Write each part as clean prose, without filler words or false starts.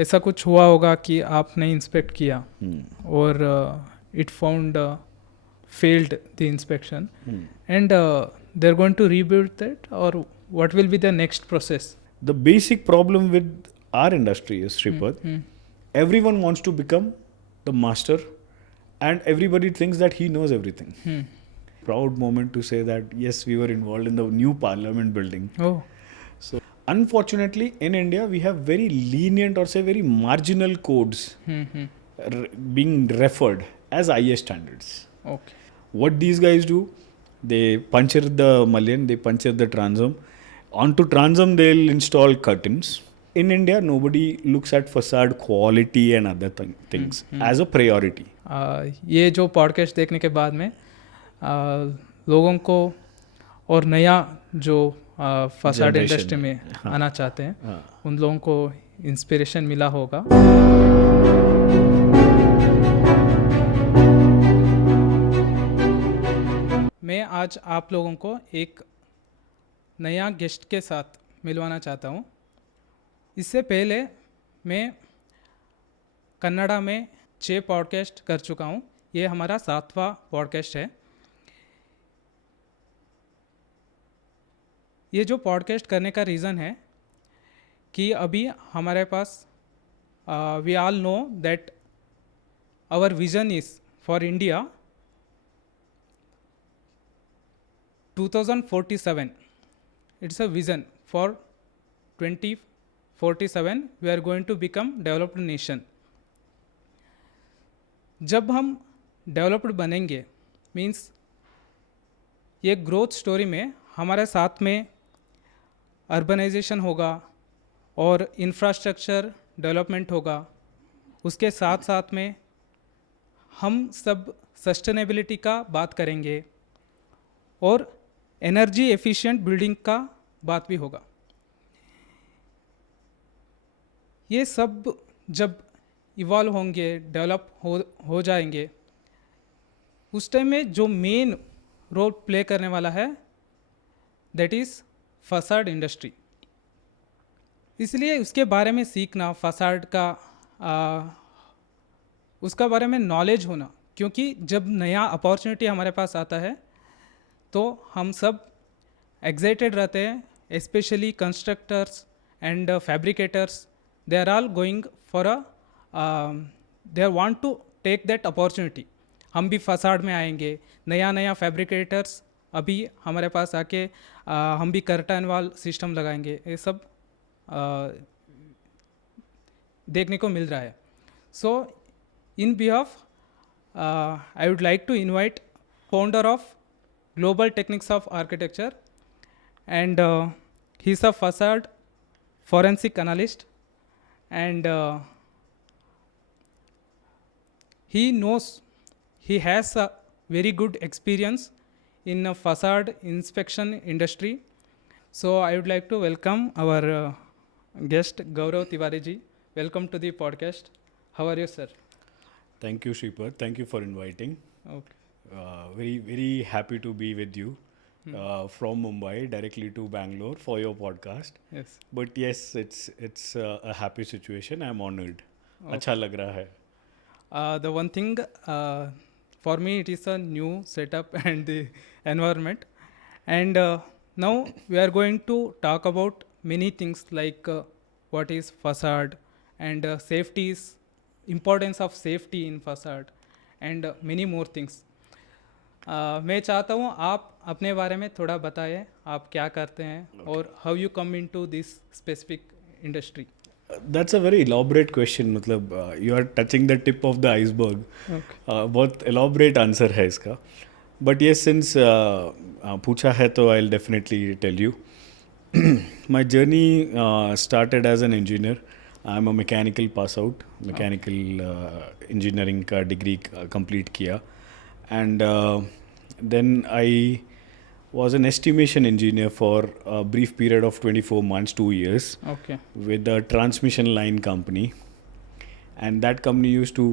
ऐसा कुछ हुआ होगा कि आपने इंस्पेक्ट किया और it found failed the inspection and they're going to rebuild that, or what will be the next process? The basic problem with our industry is, Shripad, everyone wants to become the master and everybody thinks that he knows everything. Proud moment to say that yes, we were involved in the new parliament building. Oh. So unfortunately in India we have very lenient or say very marginal codes being referred as IS standards. Okay. What these guys do, they puncture the mullion, they puncture the transom. Onto transom, they'll install curtains. In India, nobody looks at facade quality and other things as a priority. ये जो podcast देखने के बाद में लोगों को और नया जो फसाड इंडस्ट्री में आना चाहते हैं उन लोगों को इंस्पिरेशन मिला होगा. मैं आज आप लोगों को एक नया गेस्ट के साथ मिलवाना चाहता हूँ. इससे पहले मैं कन्नड़ा में 6 पॉडकास्ट कर चुका हूँ. ये हमारा 7वां पॉडकास्ट है. ये जो पॉडकास्ट करने का रीज़न है कि अभी हमारे पास we all know that our vision is for India 2047. It's a vision for 2047. We are going to become developed nation. जब हम डेवलप्ड बनेंगे मीन्स ये ग्रोथ स्टोरी में हमारे साथ में अर्बनाइजेशन होगा और इंफ्रास्ट्रक्चर डेवलपमेंट होगा. उसके साथ साथ में हम सब सस्टेनेबिलिटी का बात करेंगे और एनर्जी एफिशिएंट बिल्डिंग का बात भी होगा. ये सब जब इवॉल्व होंगे, डेवलप हो जाएंगे, उस टाइम में जो मेन रोल प्ले करने वाला है दैट इज़ फसाड इंडस्ट्री. इसलिए उसके बारे में सीखना, फसाड का उसका बारे में नॉलेज होना, क्योंकि जब नया अपॉर्चुनिटी हमारे पास आता है तो हम सब एक्साइटेड रहते हैं. Specially constructors and fabricators, they are all going for they are want to take that opportunity. हम भी फसाड में आएंगे. नया फैब्रिकेटर्स अभी हमारे पास आके हम भी कर्टन वॉल सिस्टम लगाएंगे. ये सब देखने को मिल रहा है. So in behalf I would like to invite founder of Global Techniques of Architecture, and he's a facade forensic analyst, and he has a very good experience in a facade inspection industry. So I would like to welcome our guest Gaurav Tiwari ji. Welcome to the podcast. How are you, sir? Thank you, Shripad. Thank you for inviting. Okay. Very, very happy to be with you from Mumbai directly to Bangalore for your podcast. Yes. But yes, it's a happy situation. I'm honored. Okay. अच्छा लग रहा है. The one thing for me, it is a new setup and the environment, and now we are going to talk about many things like what is facade and safety's importance of safety in facade and many more things. मैं चाहता हूँ आप अपने बारे में थोड़ा बताएं. आप क्या करते हैं और how you come into this specific industry. That's a very elaborate question. मतलब you are touching the tip of the iceberg. बहुत elaborate answer है इसका. But yes, since पूछा है तो I'll definitely tell you. My journey started as an engineer. I'm a mechanical pass out. Mechanical engineering का degree complete किया. And then I was an estimation engineer for a brief period of 24 months, 2 years, Okay. with a transmission line company. And that company used to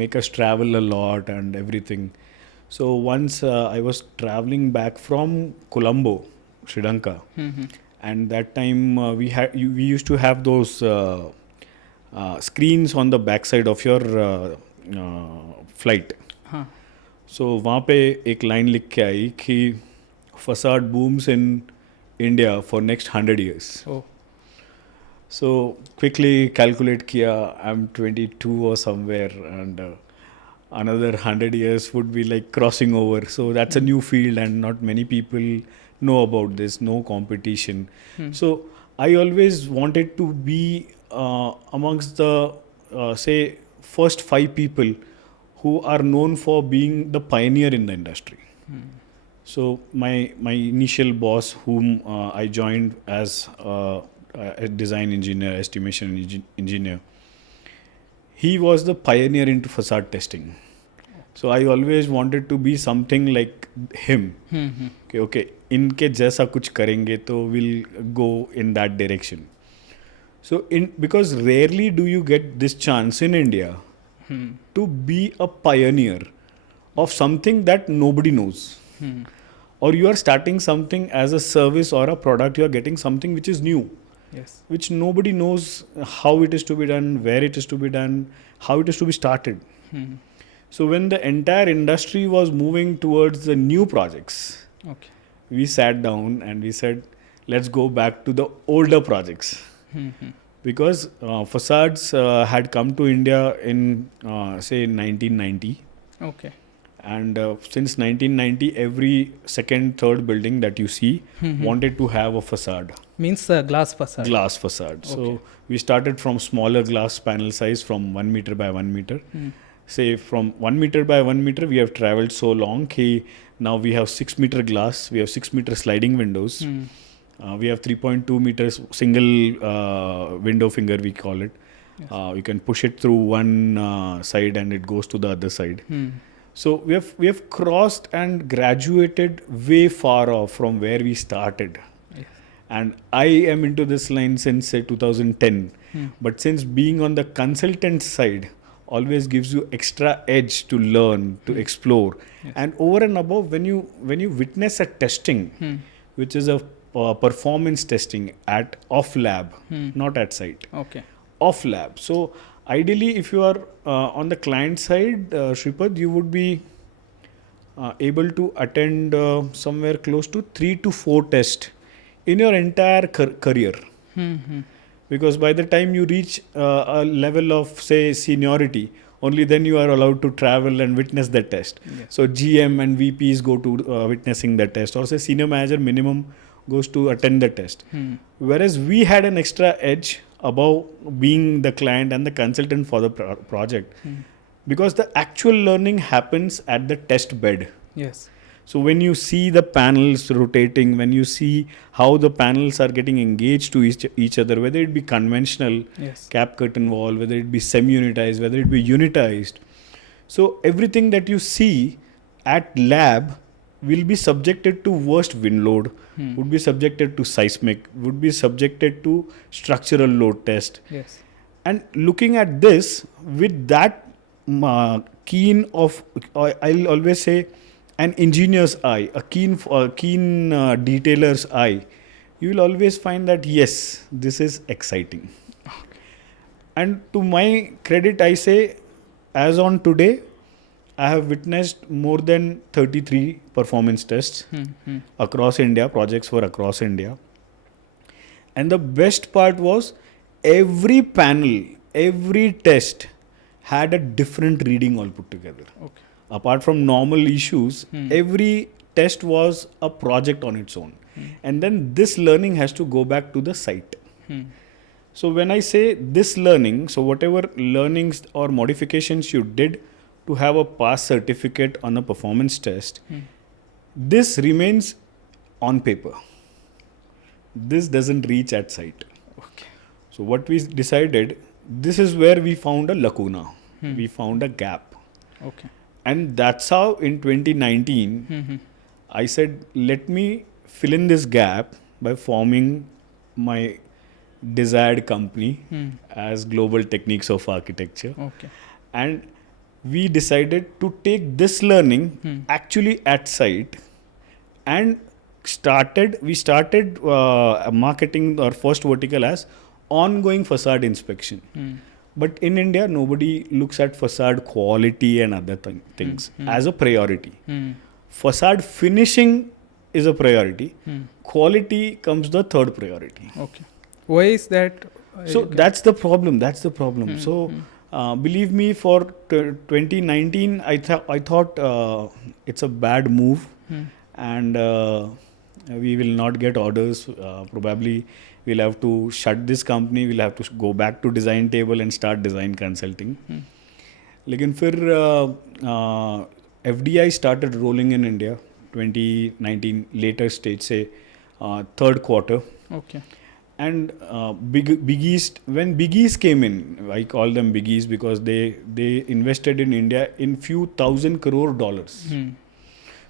make us travel a lot and everything. So once I was traveling back from Colombo, Sri Lanka, and that time we used to have those screens on the backside of your flight. हाँ. So वहाँ पे एक line लिख के आई कि facade booms in India for next 100 years. Oh. So quickly calculate kiya, I'm 22 or somewhere, and another 100 years would be like crossing over. So that's a new field and not many people know about this, no competition. So I always wanted to be amongst the say first 5 people who are known for being the pioneer in the industry. So my initial boss, whom I joined as a design engineer, estimation engineer, he was the pioneer into facade testing. So I always wanted to be something like him. Okay, इनके जैसा कुछ करेंगे तो we'll go in that direction. So because rarely do you get this chance in India to be a pioneer of something that nobody knows. Or you are starting something as a service or a product, you are getting something which is new. Yes. Which nobody knows how it is to be done, where it is to be done, how it is to be started. So when the entire industry was moving towards the new projects, Okay. we sat down and we said, let's go back to the older projects. Because facades had come to India in say 1990. Okay. And since 1990, every second, third building that you see wanted to have a facade. Means glass facade. Glass facade. Okay. So we started from smaller glass panel size from 1 meter by 1 meter. Say from 1 meter by 1 meter, we have traveled so long that now we have 6 meter glass, we have 6 meter sliding windows. We have 3.2 meters single window finger, we call it. Yes. You can push it through one side and it goes to the other side. So we have crossed and graduated way far off from where we started. Yes. And I am into this line since say 2010. But since being on the consultant side always gives you extra edge to learn, to explore. Yes. And over and above, when you witness a testing, which is a performance testing at off lab, not at site. Okay. Off lab. So ideally, if you are on the client side, Shripad, you would be able to attend somewhere close to 3 to 4 tests in your entire career. Because by the time you reach a level of, say, seniority, only then you are allowed to travel and witness the test. Yes. So GM and VPs go to witnessing the test, or say senior manager minimum goes to attend the test. Whereas we had an extra edge above being the client and the consultant for the project, because the actual learning happens at the test bed. Yes. So when you see the panels rotating, when you see how the panels are getting engaged to each other, whether it be conventional, Yes. cap curtain wall, whether it be semi-unitized, whether it be unitized. So everything that you see at lab will be subjected to worst wind load, would be subjected to seismic, would be subjected to structural load test. Yes. And looking at this with that keen of, I'll always say, an engineer's eye, a keen detailer's eye, you will always find that yes, this is exciting. And to my credit, I say, as on today, I have witnessed more than 33 performance tests across India. Projects were across India. And the best part was every panel, every test had a different reading all put together. Okay. Apart from normal issues, every test was a project on its own. And then this learning has to go back to the site. So when I say this learning, so whatever learnings or modifications you did to have a pass certificate on a performance test, this remains on paper. This doesn't reach at site. Okay. So what we decided, this is where we found a lacuna. We found a gap. Okay. And that's how in 2019, I said, let me fill in this gap by forming my desired company as Global Techniques of Architecture. Okay. And we decided to take this learning actually at site, and we started marketing our first vertical as ongoing facade inspection. But in India, nobody looks at facade quality and other things as a priority. Facade finishing is a priority. Quality comes the third priority. Okay. Why is that? So that's the problem. That's the problem. So believe me, for 2019, I thought it's a bad move, and we will not get orders. Probably we'll have to shut this company. We'll have to go back to design table and start design consulting. लेकिन फिर FDI started rolling in India 2019 later stage say third quarter. Okay. And biggies, when biggies came in, I call them biggies because they invested in India in few $1,000 crore.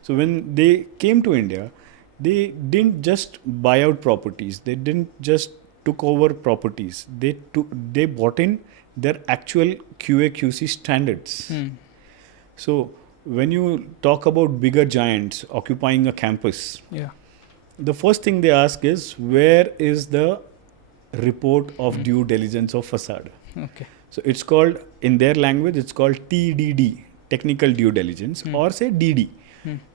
So when they came to India, they didn't just buy out properties. They didn't just took over properties. They bought in their actual QA QC standards. So when you talk about bigger giants occupying a campus, the first thing they ask is, where is the report of due diligence of facade? Okay. So it's called, in their language, it's called TDD, technical due diligence, or say DD,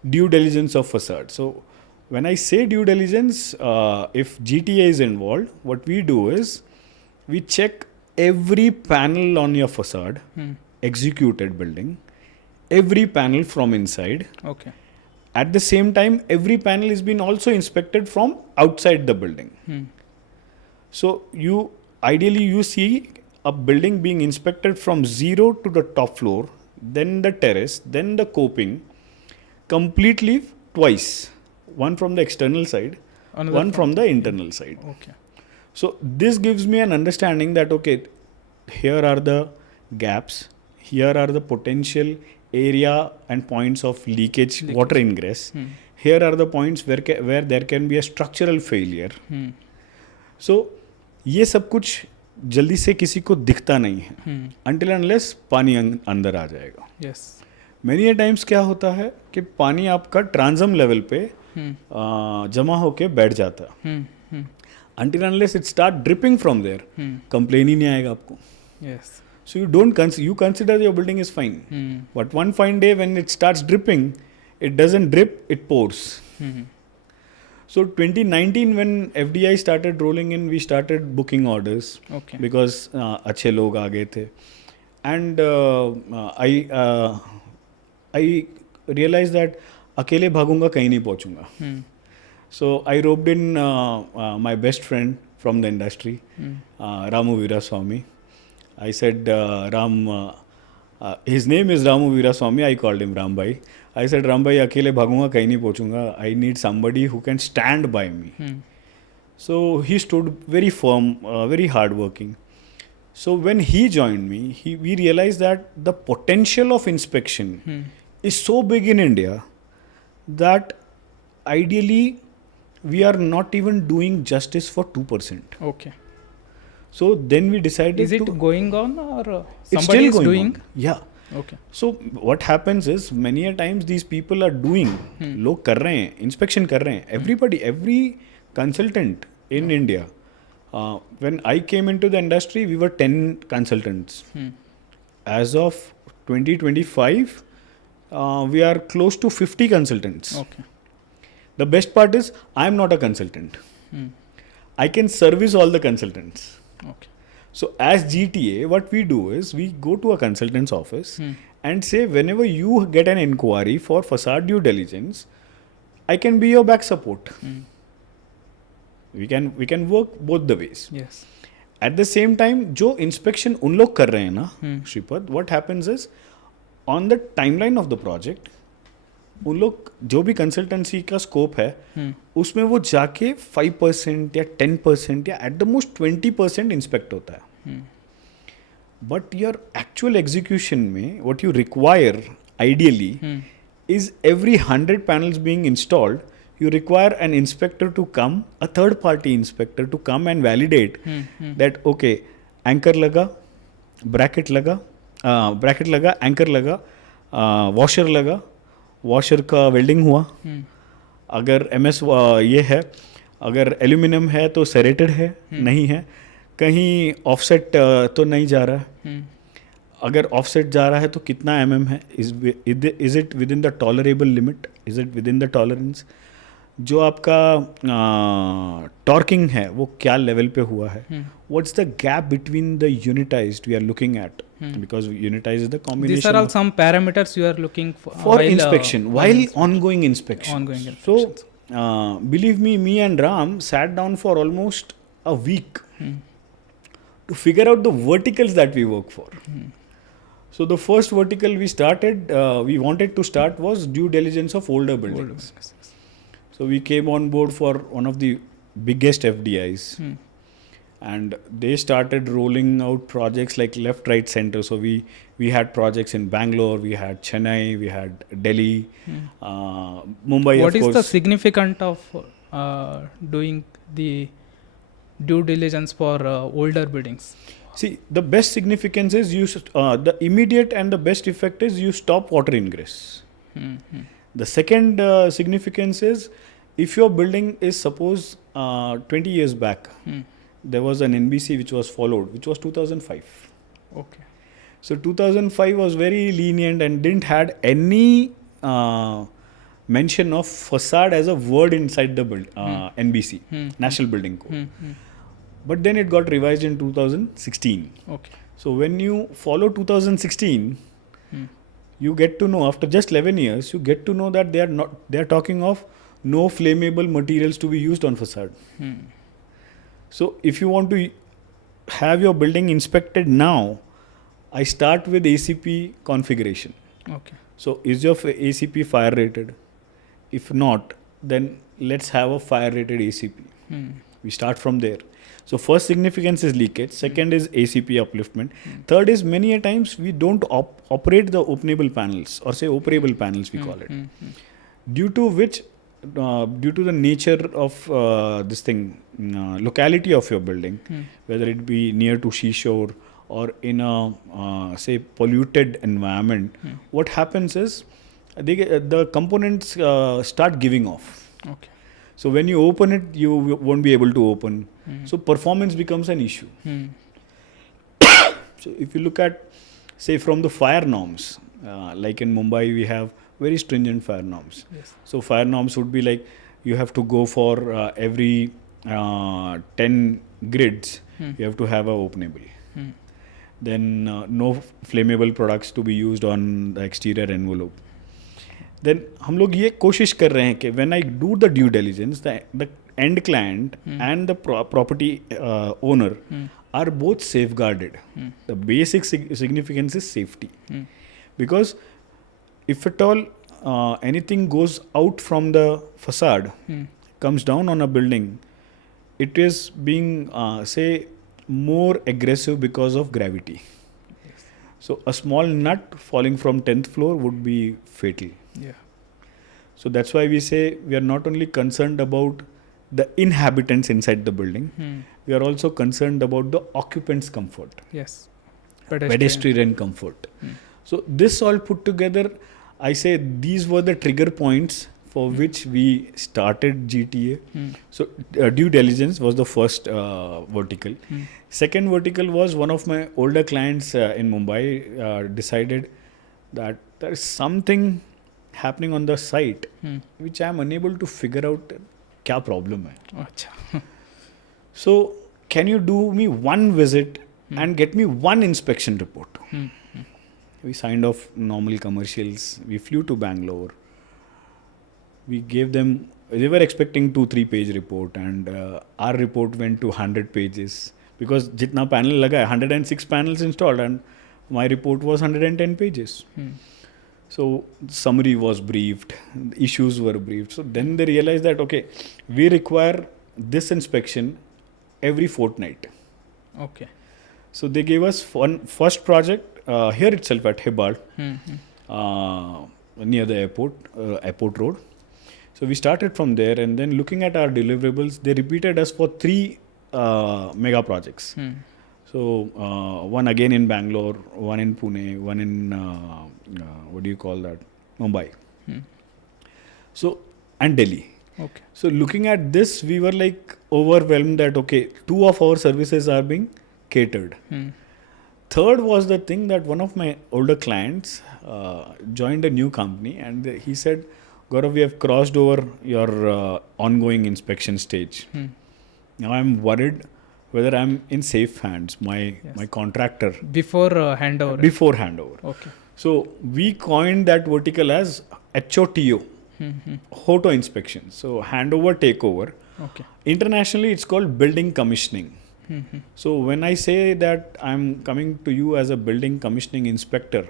due diligence of facade. So when I say due diligence, if GTA is involved, what we do is we check every panel on your facade, executed building, every panel from inside. Okay. At the same time, every panel is being also inspected from outside the building. So ideally you see a building being inspected from zero to the top floor, then the terrace, then the coping, completely twice. One from the external side, one from the internal side. Okay. So this gives me an understanding that, okay, here are the gaps, here are the potential area and points of leakage. Water ingress. Here are the points where there can be a structural failure. So ये सब कुछ जल्दी से किसी को दिखता नहीं है until unless पानी अंदर आ जाएगा. Yes. Many a times क्या होता है कि पानी आपका ट्रांसम लेवल पे जमा होके बैठ जाता है. Until unless it start dripping from there, complain ही नहीं आएगा आपको. Yes. So you consider your building is fine. But one fine day when it starts dripping, it doesn't drip, it pours. So 2019 when FDI started rolling in, we started booking orders. Okay. Because अच्छे लोग आ गए थे. And I realized that अकेले भागूंगा कहीं नहीं पहुंचूंगा. So I roped in my best friend from the industry, Ramu Veeraswamy. I said, Ram, his name is Ramu Veeraswamy. I called him Ram Bhai. I said, Ram Bhai, अकेले भागूंगा कहीं नहीं पहुंचूंगा. I need somebody who can stand by me. So he stood very firm, very hardworking. So when he joined me, we realized that the potential of inspection is so big in India that ideally we are not even doing justice for 2%. Okay. So then we decided Is it going on or it's somebody still is going doing? on. Yeah. Okay. So what happens is many a times these people are doing, लोग कर रहे हैं, inspection कर रहे हैं. Everybody, every consultant in India. When I came into the industry, we were 10 consultants. As of 2025, we are close to 50 consultants. Okay. The best part is I am not a consultant. I can service all the consultants. Okay. So as GTA, what we do is we go to a consultant's office and say, whenever you get an inquiry for facade due diligence, I can be your back support. We can work both the ways. Yes. At the same time, जो inspection उन लोग कर रहे हैं ना, Shripad, what happens is on the timeline of the project, उन लोग जो भी कंसल्टेंसी का स्कोप है उसमें वो जाके 5% या 10% या एट द मोस्ट 20% इंस्पेक्ट होता है. बट योर एक्चुअल एग्जीक्यूशन में what you require ideally is every 100 panels being installed, you require an inspector to come, a third party inspector to come and validate that okay, anchor लगा, bracket लगा, anchor लगा, washer लगा, washer का welding हुआ, अगर MS ये है, अगर एल्यूमिनियम है तो serrated है, नहीं है कहीं ऑफसेट तो नहीं जा रहा है. Hmm. अगर ऑफसेट जा रहा है तो कितना है, is it with in the tolerable limit, is it with in the tolerance. जो आपका टॉर्किंग है वो क्या लेवल पे हुआ है. What's the gap between the unitized we are looking at, because unitize is the These are combination all some parameters you are looking for while, inspection, while ongoing inspection. Ongoing So, inspections. believe me and Ram sat down for almost a week to figure out the verticals that we work for. So, the first vertical we wanted to start was due diligence of older buildings. So, we came on board for one of the biggest FDIs. And they started rolling out projects like left, right, center. So we had projects in Bangalore, we had Chennai, we had Delhi, Mumbai. What of is course. the significance of doing the due diligence for older buildings? See, the best significance is the immediate and the best effect is you stop water ingress. The second significance is if your building is suppose 20 years back. There was an NBC which was followed, which was 2005. Okay. So 2005 was very lenient and didn't had any mention of facade as a word inside the NBC, National Building Code. But then it got revised in 2016. Okay. So when you follow 2016, you get to know after just 11 years, you get to know that they are talking of no flammable materials to be used on facade. So if you want to have your building inspected now, I start with ACP configuration. Okay. So is your ACP fire rated? If not, then let's have a fire rated ACP. We start from there. So first significance is leakage. Second is ACP upliftment. Third is many a times we don't operate the openable panels or say operable panels we call it. Due to which due to the nature of this thing, locality of your building, whether it be near to seashore or in a say polluted environment, what happens is the components start giving off. Okay. So when you open it, you won't be able to open. So performance becomes an issue. So if you look at say from the fire norms, like in Mumbai we have very stringent fire norms. Yes. So fire norms would be like you have to go for every 10 grids, you have to have a openable. Then no flammable products to be used on the exterior envelope. Then हम लोग ये कोशिश कर रहे हैं कि when I do the due diligence, the end client and the property owner are both safeguarded. The basic significance is safety. Because if at all anything goes out from the facade, comes down on a building, it is being say more aggressive because of gravity. Yes. So a small nut falling from 10th floor would be fatal. Yeah. So that's why we say we are not only concerned about the inhabitants inside the building, we are also concerned about the occupants' comfort. Yes. Pedestrian comfort. So this all put together, I say these were the trigger points for which we started GTA. So due diligence was the first vertical. Second vertical was one of my older clients in Mumbai decided that there is something happening on the site which I am unable to figure out kya problem hai. So can you do me one visit and get me one inspection report? We signed off normal commercials. We flew to Bangalore. We gave them, they were expecting 2-3 page report and our report went to 100 pages because jitna panel laga hai, 106 panels installed and my report was 110 pages. So summary was briefed, issues were briefed. So then they realized that, okay, we require this inspection every fortnight. Okay. So they gave us first project here itself at Hibard, near the airport road. So we started from there and then looking at our deliverables, they repeated us for 3 mega projects. So one again in Bangalore, one in Pune, one in Mumbai. So and Delhi. Okay. So looking at this, we were like overwhelmed that, okay, 2 of our services are being catered. Third was the thing that one of my older clients joined a new company, and he said, Gaurav, we have crossed over your ongoing inspection stage. Now I'm worried whether I'm in safe hands, my contractor. Before handover. Before handover. Okay. So we coined that vertical as HOTO, HOTO inspection. So handover takeover. Okay. Internationally, it's called building commissioning. So when I say that I'm coming to you as a building commissioning inspector,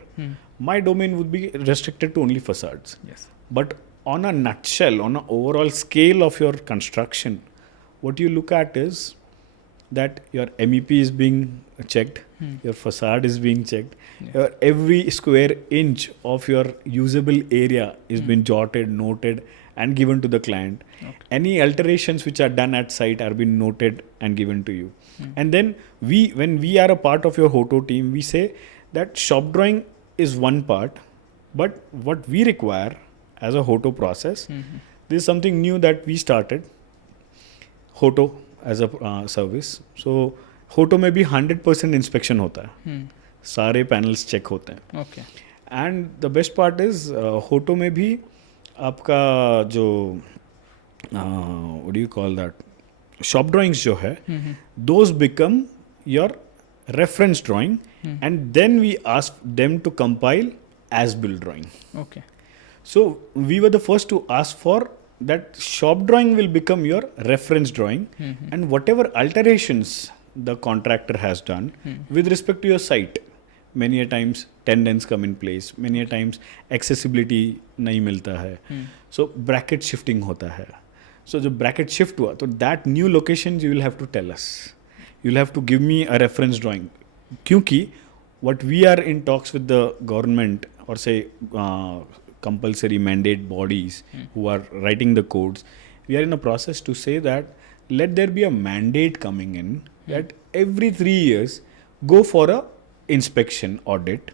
my domain would be restricted to only facades. Yes. But on a nutshell, on an overall scale of your construction, what you look at is that your MEP is being checked, your facade is being checked, your every square inch of your usable area is been jotted, noted, and given to the client. Okay. Any alterations which are done at site are being noted and given to you. And then when we are a part of your HOTO team, we say that shop drawing is one part, but what we require as a HOTO process, this is something new that we started, HOTO as a service. So HOTO में भी 100% inspection होता है, सारे panels check होते हैं. Okay. And the best part is HOTO में भी आपका जो what do you call that, shop drawings जो है, those become your reference drawing, and then we ask them to compile as build drawing. Okay. So we were the first to ask for that shop drawing will become your reference drawing, and whatever alterations the contractor has done with respect to your site, many a times tendons come in place, many a times accessibility नहीं मिलता है, so bracket shifting होता है. So जब bracket shift हुआ, तो that new locations you will have to tell us. You will have to give me a reference drawing. क्योंकि what we are in talks with the government or say compulsory mandate bodies who are writing the codes, we are in a process to say that let there be a mandate coming in that every 3 years go for a inspection audit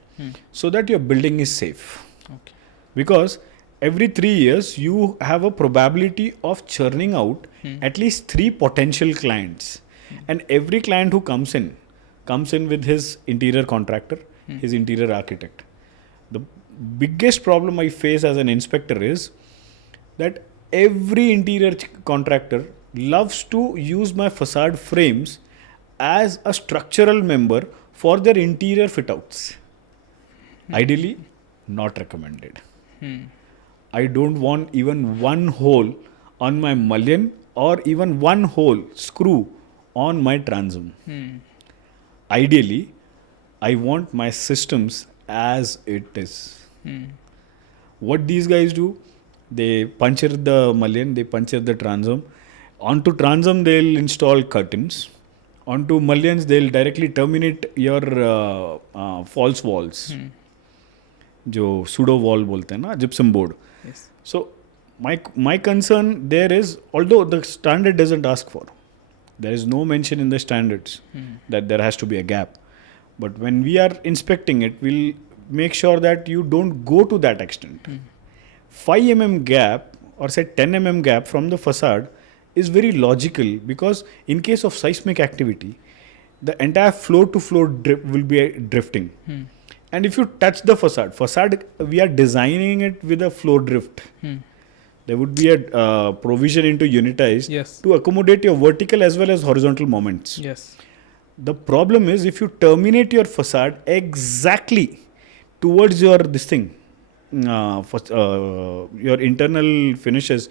so that your building is safe. Okay. Because every 3 years you have a probability of churning out at least 3 potential clients, and every client who comes in with his interior contractor, his interior architect. The biggest problem I face as an inspector is that every interior contractor loves to use my facade frames as a structural member for their interior fit outs. Ideally, not recommended. I don't want even one hole on my mullion or even one hole screw on my transom. Ideally, I want my systems as it is. What these guys do, they puncture the mullion, they puncture the transom. Onto transom, they'll install curtains. Onto mullions, they'll directly terminate your false walls. जो pseudo wall बोलते हैं ना, gypsum board. Yes. So my concern there is, although the standard doesn't ask for, there is no mention in the standards that there has to be a gap. But when we are inspecting it, we'll make sure that you don't go to that extent. 5 mm gap or say 10 mm gap from the facade is very logical, because in case of seismic activity, the entire floor to floor will be drifting. And if you touch the facade, we are designing it with a floor drift. There would be a provision into unitized to accommodate your vertical as well as horizontal moments. Yes. The problem is if you terminate your facade exactly towards your your internal finishes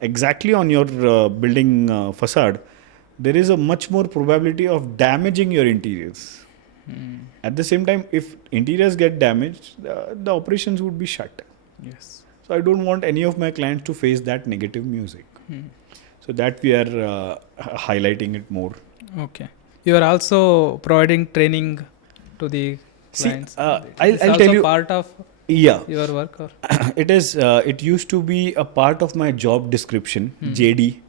exactly on your building facade, there is a much more probability of damaging your interiors. At the same time, if interiors get damaged, the operations would be shut. Yes. So I don't want any of my clients to face that negative music. So that we are highlighting it more. Okay. You are also providing training to the clients. I'll tell you. Part of your work, or it is. It used to be a part of my job description, JD.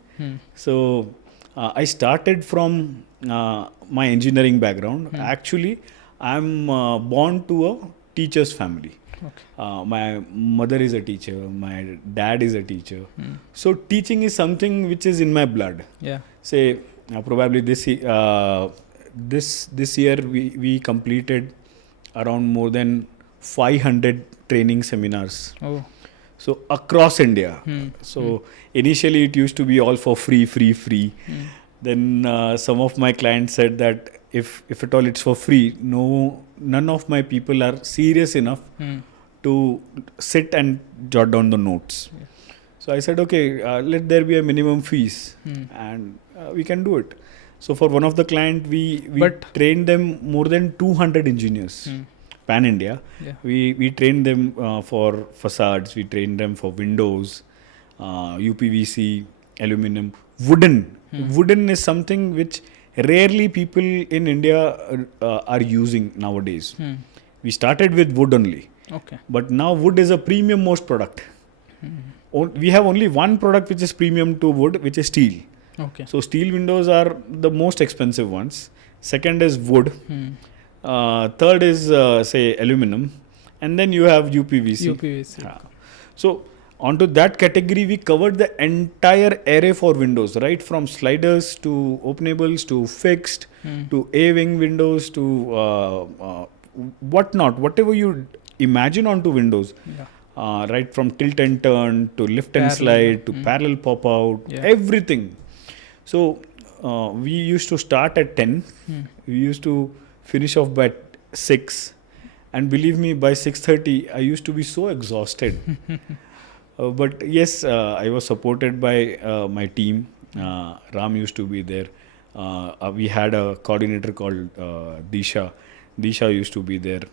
So I started from my engineering background. Actually, I'm born to a teacher's family. Okay. My mother is a teacher. My dad is a teacher. Hmm. So teaching is something which is in my blood. Yeah. Say probably this year we completed around more than 500 training seminars. Oh. So across India. Hmm. So initially it used to be all for free. Hmm. Then some of my clients said that if at all it's for free, none of my people are serious enough Hmm. to sit and jot down the notes. Yeah. So I said, okay, let there be a minimum fees, Hmm. and we can do it. So for one of the client, we But- trained them more than 200 engineers, Hmm. pan India. Yeah. We trained them for facades, we trained them for windows, UPVC, aluminum, wooden. Hmm. Wooden is something which rarely people in India are using nowadays. Hmm. We started with wood only, Okay. but now wood is a premium most product. We have only one product which is premium to wood, which is steel. Okay. So steel windows are the most expensive ones. Second is wood. Hmm. Third is say aluminum, and then you have UPVC. UPVC. Yeah. So onto that category, we covered the entire array for windows, right from sliders to openables to fixed Hmm. to A-wing windows to whatnot, whatever you imagine onto windows. Yeah. Right from tilt and turn to lift and Parallel. slide to Hmm. parallel pop out, Yeah. everything. So we used to start at 10. Hmm. We used to finish off by 6, and believe me, by 6:30 I used to be so exhausted. But yes, I was supported by my team. Ram used to be there. We had a coordinator called Disha. Disha used to be there.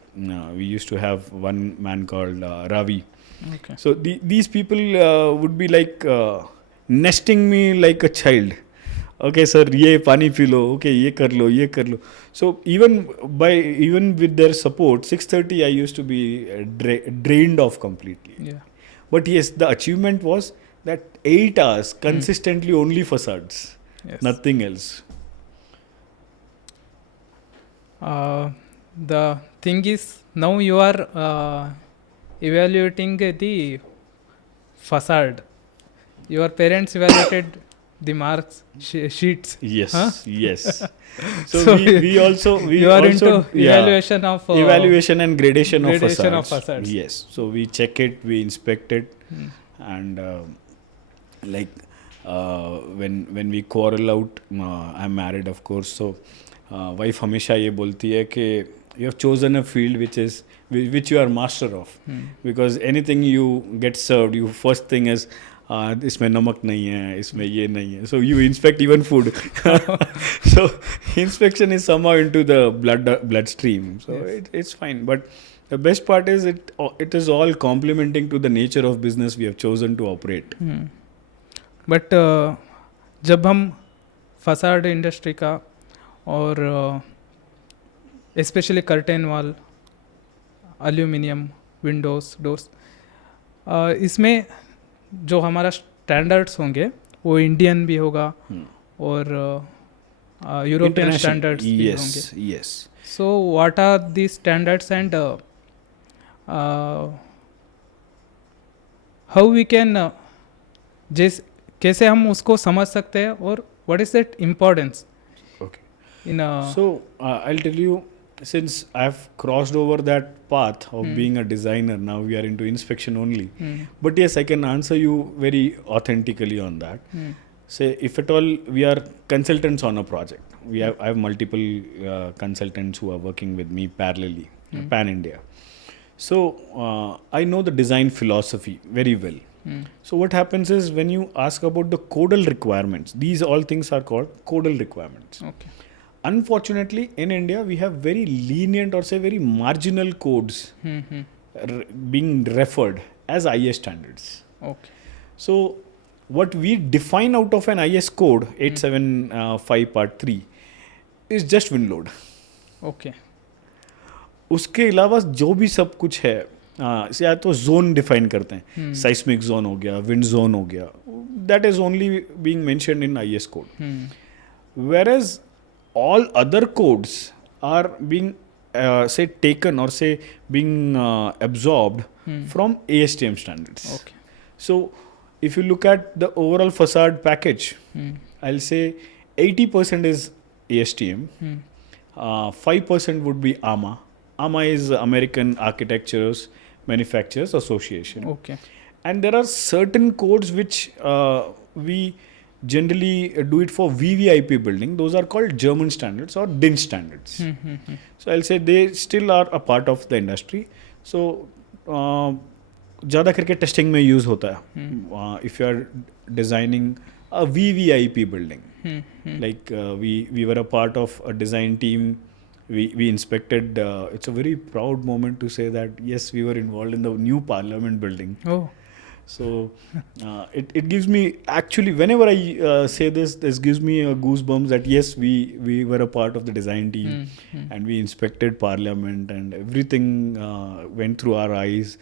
We used to have one man called Ravi. Okay. So these people would be like nesting me like a child. Okay, sir, ye pani pee lo. Okay, ye kar lo, ye kar lo. So even with their support, 6:30 I used to be drained off completely. Yeah. But yes, the achievement was that 8 hours consistently only facades, Yes. nothing else. The thing is, now you are evaluating the facade. Your parents evaluated the marks sheets. Yes, Huh? yes. So, So we also you are into evaluation of evaluation and gradation of gradation of facades. facades. Yes. So we check it, we inspect it, Hmm. and like when we quarrel out, I'm married, of course. So wife हमेशा ये बोलती है कि you have chosen a field which you are master of, because anything you get served, you first thing is इसमें नमक नहीं है, इसमें ये नहीं है. So you inspect even food. So inspection is somehow into the bloodstream. So Yes. it's fine. But the best part is it is all complementing to the nature of business we have chosen to operate. But जब हम facade industry का और specially curtain wall, aluminium, Windows, doors, इसमें जो हमारा standards होंगे वो Indian भी होगा और यूरोपियन स्टैंडर्ड्स भी होंगे. Yes. So what are the standards and how we can कैसे हम उसको समझ सकते हैं और what is that importance Okay. In So I'll tell you, since I've crossed over that path of being a designer, now we are into inspection only. But yes, I can answer you very authentically on that. Say, if at all we are consultants on a project, I have multiple consultants who are working with me parallelly, pan India. So I know the design philosophy very well. So what happens is, when you ask about the codal requirements, these all things are called codal requirements. Okay. Unfortunately, in India, we have very lenient or say very marginal codes being referred as IS standards. Okay. So, what we define out of an IS code 875 part 3 is just wind load. Okay. उसके अलावा जो भी सब कुछ है, या तो zone define करते हैं, साइस्मिक जोन हो गया, विंड जोन हो गया, that is only being mentioned in IS code. Whereas all other codes are being say taken or say being absorbed from ASTM standards. Okay. So if you look at the overall facade package, I'll say 80% is ASTM, 5% would be AMA. AMA is American Architectures Manufacturers Association. Okay. And there are certain codes which we generally do it for VVIP building. Those are called German standards or DIN standards. So I'll say they still are a part of the industry. So ज़्यादा करके testing में use होता है if you are designing a VVIP building. Like we were a part of a design team. We inspected. It's a very proud moment to say that yes, we were involved in the new Parliament building. Oh. So it gives me actually whenever I say this gives me a goosebumps that yes, we were a part of the design team and we inspected Parliament and everything went through our eyes.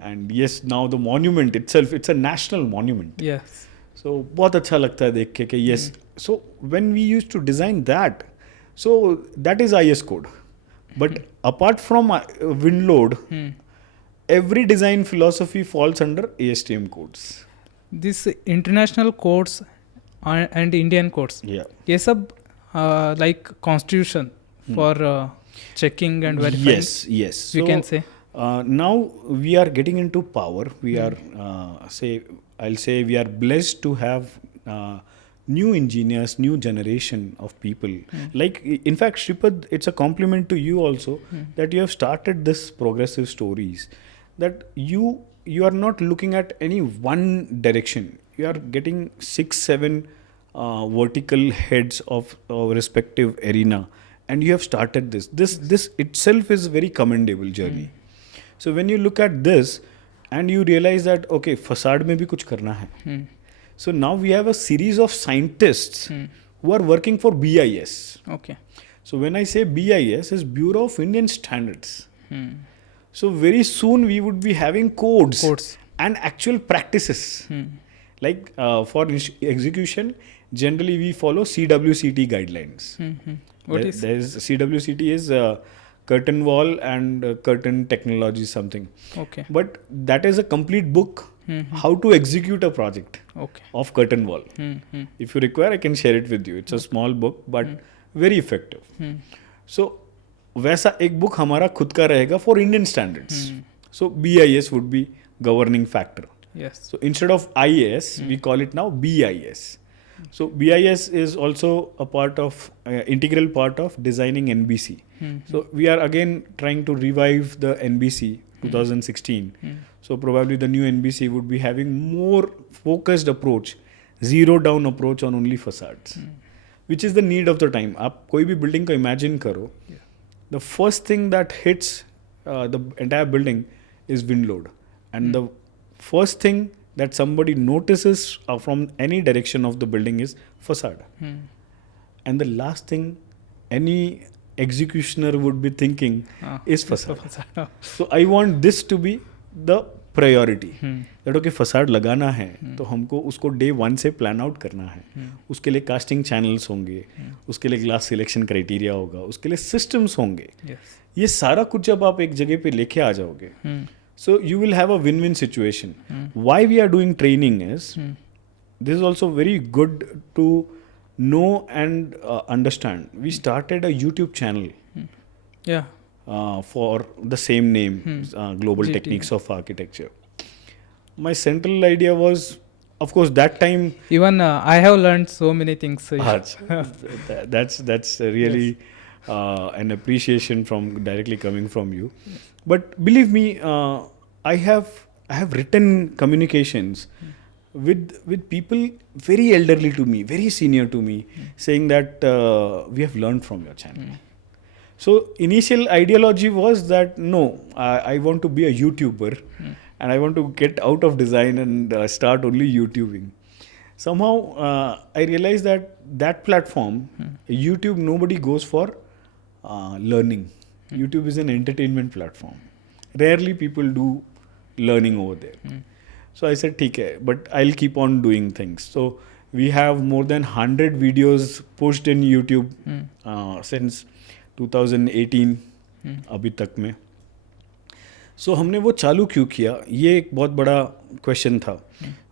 And yes, now the monument itself, it's a national monument. Yes. So बहुत अच्छा लगता है देख के कि yes. So when we used to design that, so that is IS code. But apart from wind load, every design philosophy falls under ASTM codes. This international codes and Indian codes. Yeah. ये सब like constitution for checking and verifying. Yes. We So, can say. now we are getting into power. We are I'll say we are blessed to have new engineers, new generation of people. Like in fact, Shripad, it's a compliment to you also that you have started this progressive stories. That you are not looking at any one direction. You are getting 6-7 vertical heads of respective arena, and you have started this. This itself is a very commendable journey. So when you look at this and you realize that okay, facade में भी कुछ करना है. So now we have a series of scientists who are working for BIS. Okay. So when I say BIS is Bureau of Indian Standards. So very soon we would be having codes. And actual practices. Like for execution, generally we follow CWCT guidelines. What is? There's CWCT is curtain wall and curtain technology something. Okay. But that is a complete book how to execute a project of curtain wall. If you require, I can share it with you. It's a small book but very effective. So वैसा एक book हमारा खुद का रहेगा for Indian standards. So BIS would be governing factor. Yes. So instead of IS, we call it now BIS. So BIS is also a part of integral part of designing NBC. So we are again trying to revive the NBC 2016. So probably the new NBC would be having more focused approach, zero down approach on only facades, which is the need of the time. आप कोई भी building को imagine करो, the first thing that hits the entire building is wind load, and the first thing that somebody notices from any direction of the building is facade. And the last thing any executioner would be thinking is facade. So I want this to be the priority. That okay, facade लगाना है तो हमको उसको day 1 से plan out करना है. उसके लिए casting channels होंगे, उसके लिए glass selection criteria होगा, उसके लिए systems होंगे. ये सारा कुछ जब आप एक जगह पे लेके आ जाओगे, so you will have a win-win situation. Why we are doing training is, this is also very good to know and understand. We started a YouTube channel for the same name, Global GT. Techniques of Architecture. My central idea was, of course, that time. Even I have learned so many things. That's really an appreciation from directly coming from you. But believe me, I have written communications with people very elderly to me, very senior to me, saying that we have learned from your channel. So initial ideology was that no, I want to be a YouTuber and I want to get out of design and start only YouTubing. Somehow I realized that platform, YouTube, nobody goes for learning. YouTube is an entertainment platform. Rarely people do learning over there. So I said, ठीक है, but I'll keep on doing things. So we have more than 100 videos pushed in YouTube since 2018. अभी तक में. सो हमने वो चालू क्यों किया, ये एक बहुत बड़ा क्वेश्चन था.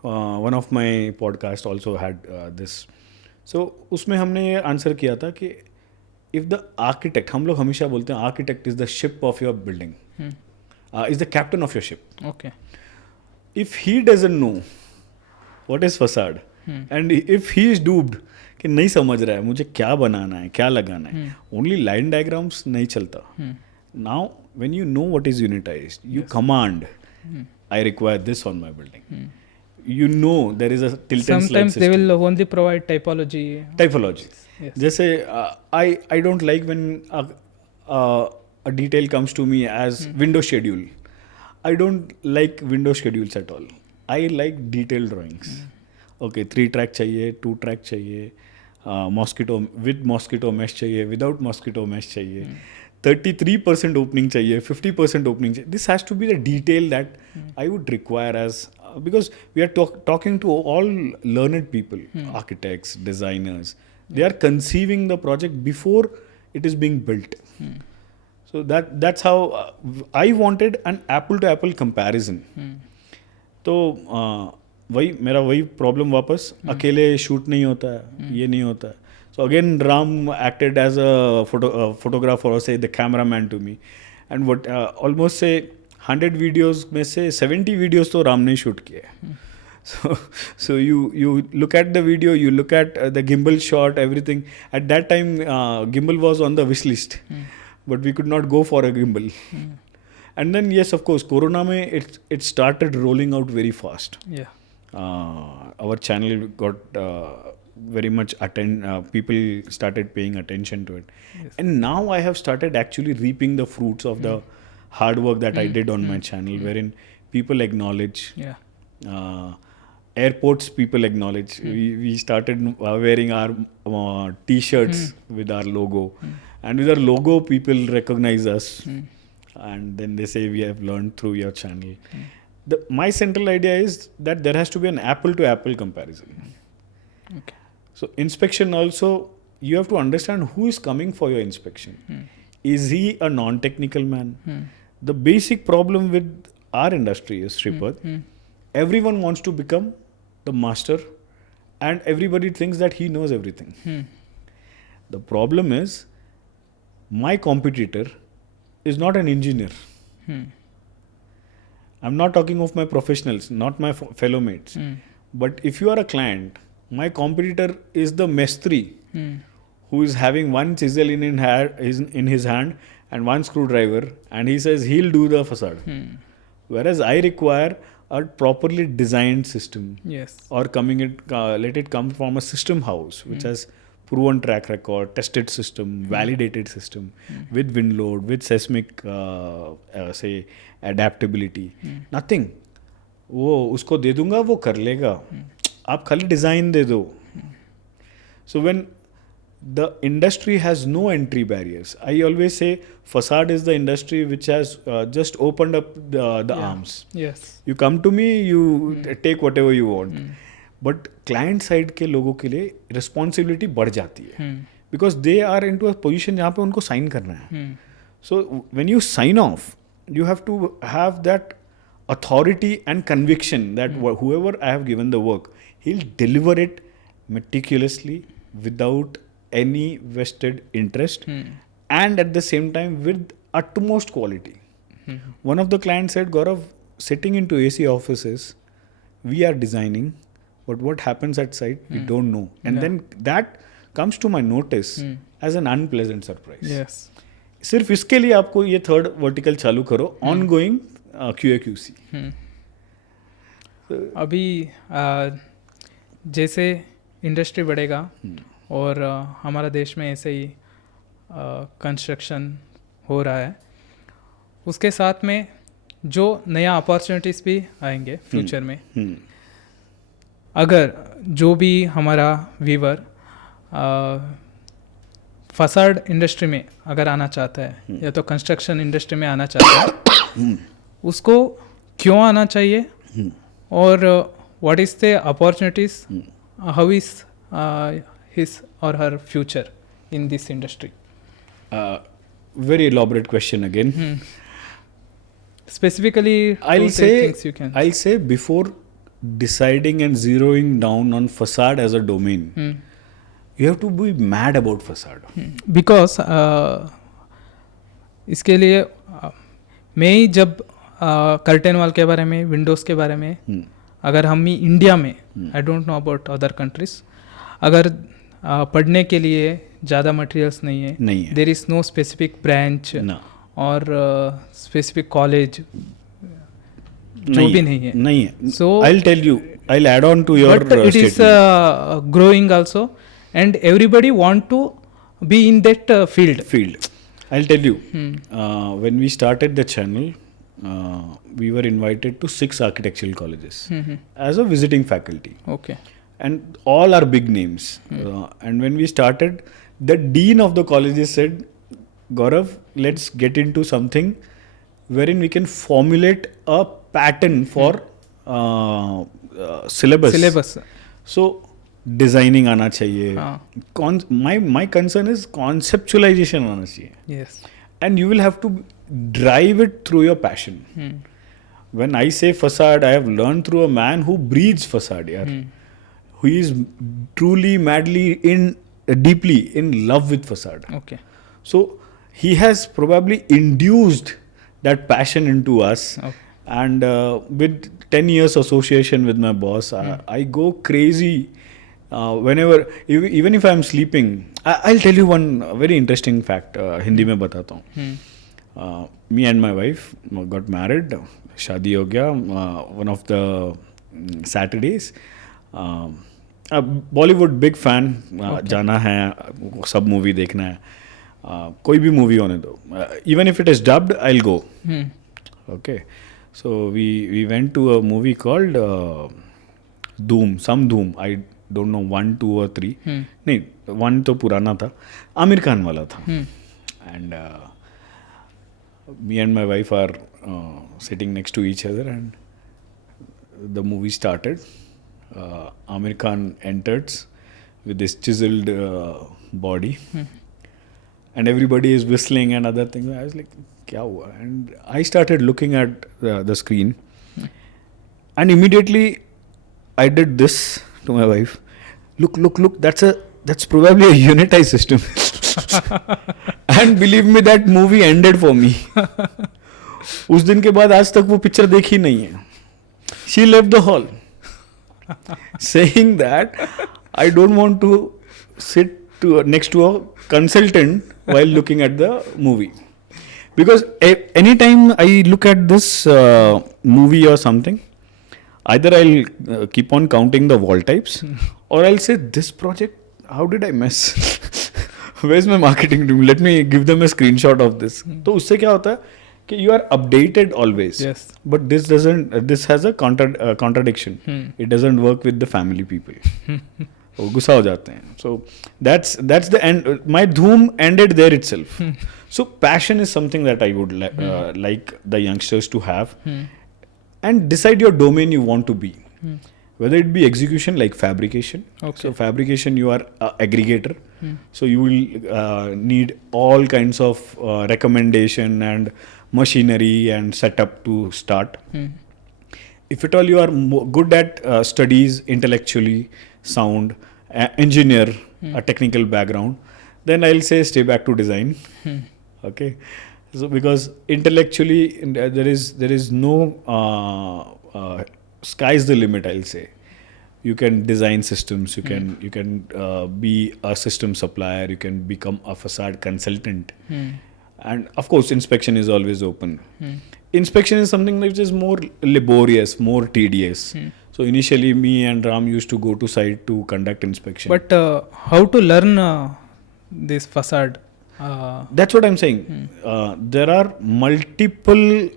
One of my podcast also had this. So उसमें हमने ये आंसर किया था कि इफ़ द आर्किटेक्ट, हम लोग हमेशा बोलते हैं architect is the ship of your building, is the captain of your ship. Okay. If he doesn't know what is facade and if he is dubbed कि नहीं समझ रहा है मुझे क्या बनाना है, क्या लगाना है, ओनली लाइन डायग्राम्स नहीं चलता. Now when you know what is unitized, you command, I require this on my building. You know there is a tilt and slide Sometimes system. they will only provide typology. Yes. जैसे I don't like when a detail comes to me as window schedule. I don't like window schedules at all. I like detailed drawings. Okay, 3 track चाहिए, 2 track चाहिए, mosquito with mosquito mesh चाहिए, without mosquito mesh चाहिए, 33% opening चाहिए, 50% opening चाहिए. This has to be the detail that I would require as because we are talking to all learned people, architects, designers. They are conceiving the project before it is being built. So that's how I wanted an apple to apple comparison. तो वही problem वापस, अकेले shoot नहीं होता है, ये नहीं होता है. So again, Ram acted as a photographer or say the cameraman to me. And what almost say 100 videos में से 70 videos तो Ram ने shoot किए. So you look at the video, you look at the gimbal shot, everything. At that time, gimbal was on the wish list, but we could not go for a gimbal. And then yes, of course, Corona में it started rolling out very fast. Yeah. Our channel got very much people started paying attention to it. Yes. And now I have started actually reaping the fruits of the hard work that I did on my channel, wherein people acknowledge. Airports people acknowledge. We started wearing our t-shirts with our logo, and with our logo people recognize us, and then they say we have learned through your channel. My central idea is that there has to be an apple to apple comparison. Okay. So inspection also, you have to understand who is coming for your inspection. Is he a non-technical man? The basic problem with our industry is, Shripad, everyone wants to become the master and everybody thinks that he knows everything. The problem is, my competitor is not an engineer. I'm not talking of my professionals, not my fellow mates. But if you are a client, my competitor is the mestri who is having one chisel in his hand and one screwdriver, and he says he'll do the facade. Whereas I require a properly designed system. Yes. Or let it come from a system house which has proven track record, tested system, validated system with wind load, with seismic say adaptability. Nothing. वो उसको दे दूंगा, वो कर लेगा. आप खाली design दे दो. So when the industry has no entry barriers, I always say Façade is the industry which has just opened up the arms. Yes. You come to me, you take whatever you want. But client side के लोगों के लिए responsibility बढ़ जाती है. Because they are into a position जहाँ पे उनको sign करना है. So when you sign off, you have to have that authority and conviction that whoever I have given the work, he'll deliver it meticulously without any vested interest and at the same time with utmost quality. One of the clients said, Gaurav, sitting into AC offices, we are designing, but what happens at site, we don't know. And then that comes to my notice as an unpleasant surprise. Yes. सिर्फ इसके लिए आपको ये third vertical चालू करो, ongoing QA/QC. अभी जैसे industry बढ़ेगा और हमारा देश में ऐसे ही कंस्ट्रक्शन हो रहा है, उसके साथ में जो नया अपॉर्चुनिटीज़ भी आएंगे फ्यूचर में. अगर जो भी हमारा व्यूवर फसाड इंडस्ट्री में अगर आना चाहता है या तो कंस्ट्रक्शन इंडस्ट्री में आना चाहता है, उसको क्यों आना चाहिए और what is the opportunities, how is his और her future in this industry? very elaborate question again. Specifically, I'll two, three say things you can. I'll say before deciding and zeroing down on facade as a domain, you have to be mad about facade. Because इसके लिए मैं ही जब curtain wall के बारे में, Windows के बारे में, अगर हम ही इंडिया में, I don't know about other countries, अगर पढ़ने के लिए ज़्यादा मटेरियल्स नहीं है, there is no specific branch और स्पेसिफिक कॉलेज जो भी नहीं है. So I'll tell you, I'll add on to your but it is growing also, and everybody want to be in that field. I'll tell you, when we started the channel, we were invited to 6 architectural colleges as a visiting faculty. Okay. And all are big names. And when we started, the dean of the colleges said, Gaurav, let's get into something wherein we can formulate a pattern for syllabus. So designing आना चाहिए. My concern is conceptualization आना चाहिए. Yes. And you will have to drive it through your passion. When I say facade, I have learned through a man who breathes facade. Who is truly, madly, deeply in love with facade. Okay. So he has probably induced that passion into us. Okay. And with 10 years association with my boss, I go crazy whenever, even if I'm sleeping. I'll tell you one very interesting fact. Hindi mein batata hu. Me and my wife got married. Shadi ho gaya. One of the Saturdays. Bollywood big fan. जाना है, सब movie देखना है, कोई भी movie होने दो, even if it is dubbed I will go. Okay, so we went to a movie called Dhoom. I don't no 1, 2 और 3. नहीं, 1 तो पुराना था, आमिर खान वाला था. And me and my wife are sitting next to each other and the movie started. Amir Khan enters with his chiseled body, and everybody is whistling and other things. I was like, "Kya hua?" And I started looking at the screen, and immediately I did this to my wife. Look! That's probably a unitized system. And believe me, that movie ended for me. उस दिन के बाद आज तक वो picture देखी नहीं है. She left the hall. Saying that I don't want to sit next to a consultant while looking at the movie, because anytime I look at this movie or something, either I'll keep on counting the wall types, or I'll say, this project, how did I mess? Where's my marketing team? Let me give them a screenshot of this. तो उससे क्या होता है कि you are updated always. Yes. But this has a contradiction. It doesn't work with the family people. वो गुस्सा हो जाते हैं. So that's the end. My Dhoom ended there itself. So passion is something that I would like the youngsters to have, and decide your domain you want to be. Whether it be execution, like fabrication. Okay. So fabrication, you are aggregator. So you will need all kinds of recommendation and machinery and setup to start. If at all you are good at studies, intellectually sound, engineer, a technical background, then I'll say stay back to design. Okay, so because intellectually there is no sky's the limit. I'll say you can design systems, you can be a system supplier, you can become a facade consultant. And of course, inspection is always open. Inspection is something which is more laborious, more tedious. So initially, me and Ram used to go to site to conduct inspection. But how to learn this facade? That's what I'm saying. There are multiple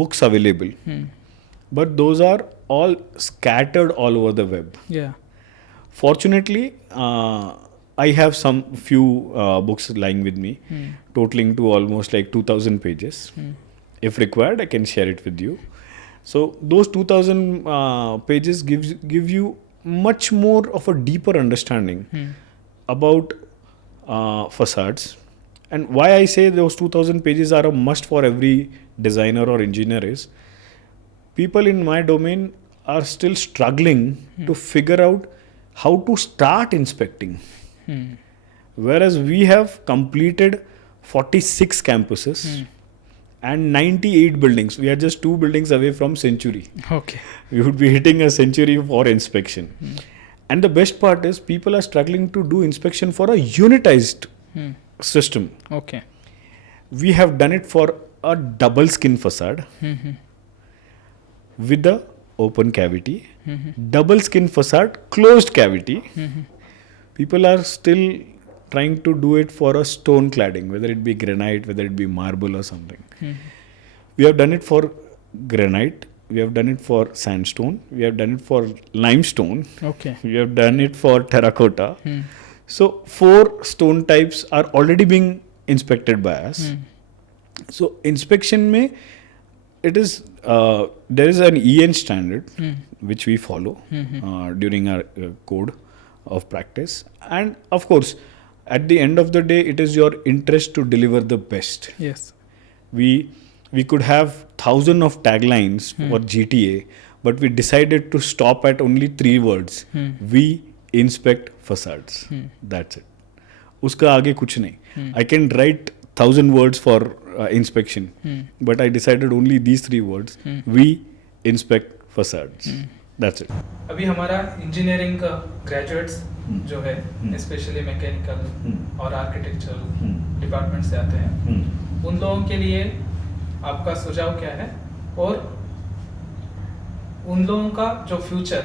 books available, but those are all scattered all over the web. Yeah. Fortunately, I have some few books lying with me, totaling to almost like 2,000 pages. If required, I can share it with you. So those 2,000 pages give you much more of a deeper understanding about facades And why I say those 2000 pages are a must for every designer or engineer is people in my domain are still struggling to figure out how to start inspecting. Whereas we have completed 46 campuses and 98 buildings. We are just 2 buildings away from century. Okay. We would be hitting a century for inspection. And the best part is people are struggling to do inspection for a unitized system. Okay. We have done it for a double skin facade with the open cavity, double skin facade, closed cavity. People are still trying to do it for a stone cladding, whether it be granite, whether it be marble or something. We have done it for granite, we have done it for sandstone, we have done it for limestone, Okay. we have done it for terracotta. So 4 stone types are already being inspected by us. So inspection mein, it is there is an EN standard which we follow during our code of practice, and of course at the end of the day it is your interest to deliver the best. Yes. We could have 1,000 of taglines for GTA, but we decided to stop at only 3 words. We inspect facades. That's it. Uska aage kuch nahi. I can write 1,000 words for inspection, but I decided only these 3 words. We inspect facades. That's it. अभी हमारा engineering का graduates जो है specially mechanical और architectural department से आते हैं, उन लोगों के लिए आपका सुझाव क्या है, और उन लोगों का जो फ्यूचर,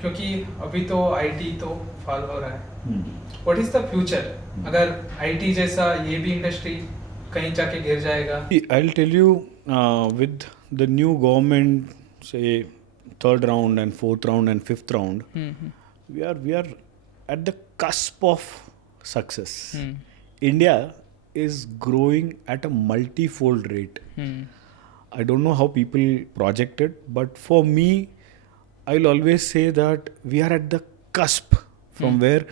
क्योंकि अभी तो आईटी तो फॉल हो रहा है, व्हाट इज द फ्यूचर अगर आईटी जैसा ये भी इंडस्ट्री कहीं जाके गिर जाएगा? I'll tell you, with the new government, say 3rd round and 4th round and 5th round, we are at the cusp of success. India is growing at a multi-fold rate. I don't know how people project it, but for me, I'll always say that we are at the cusp from where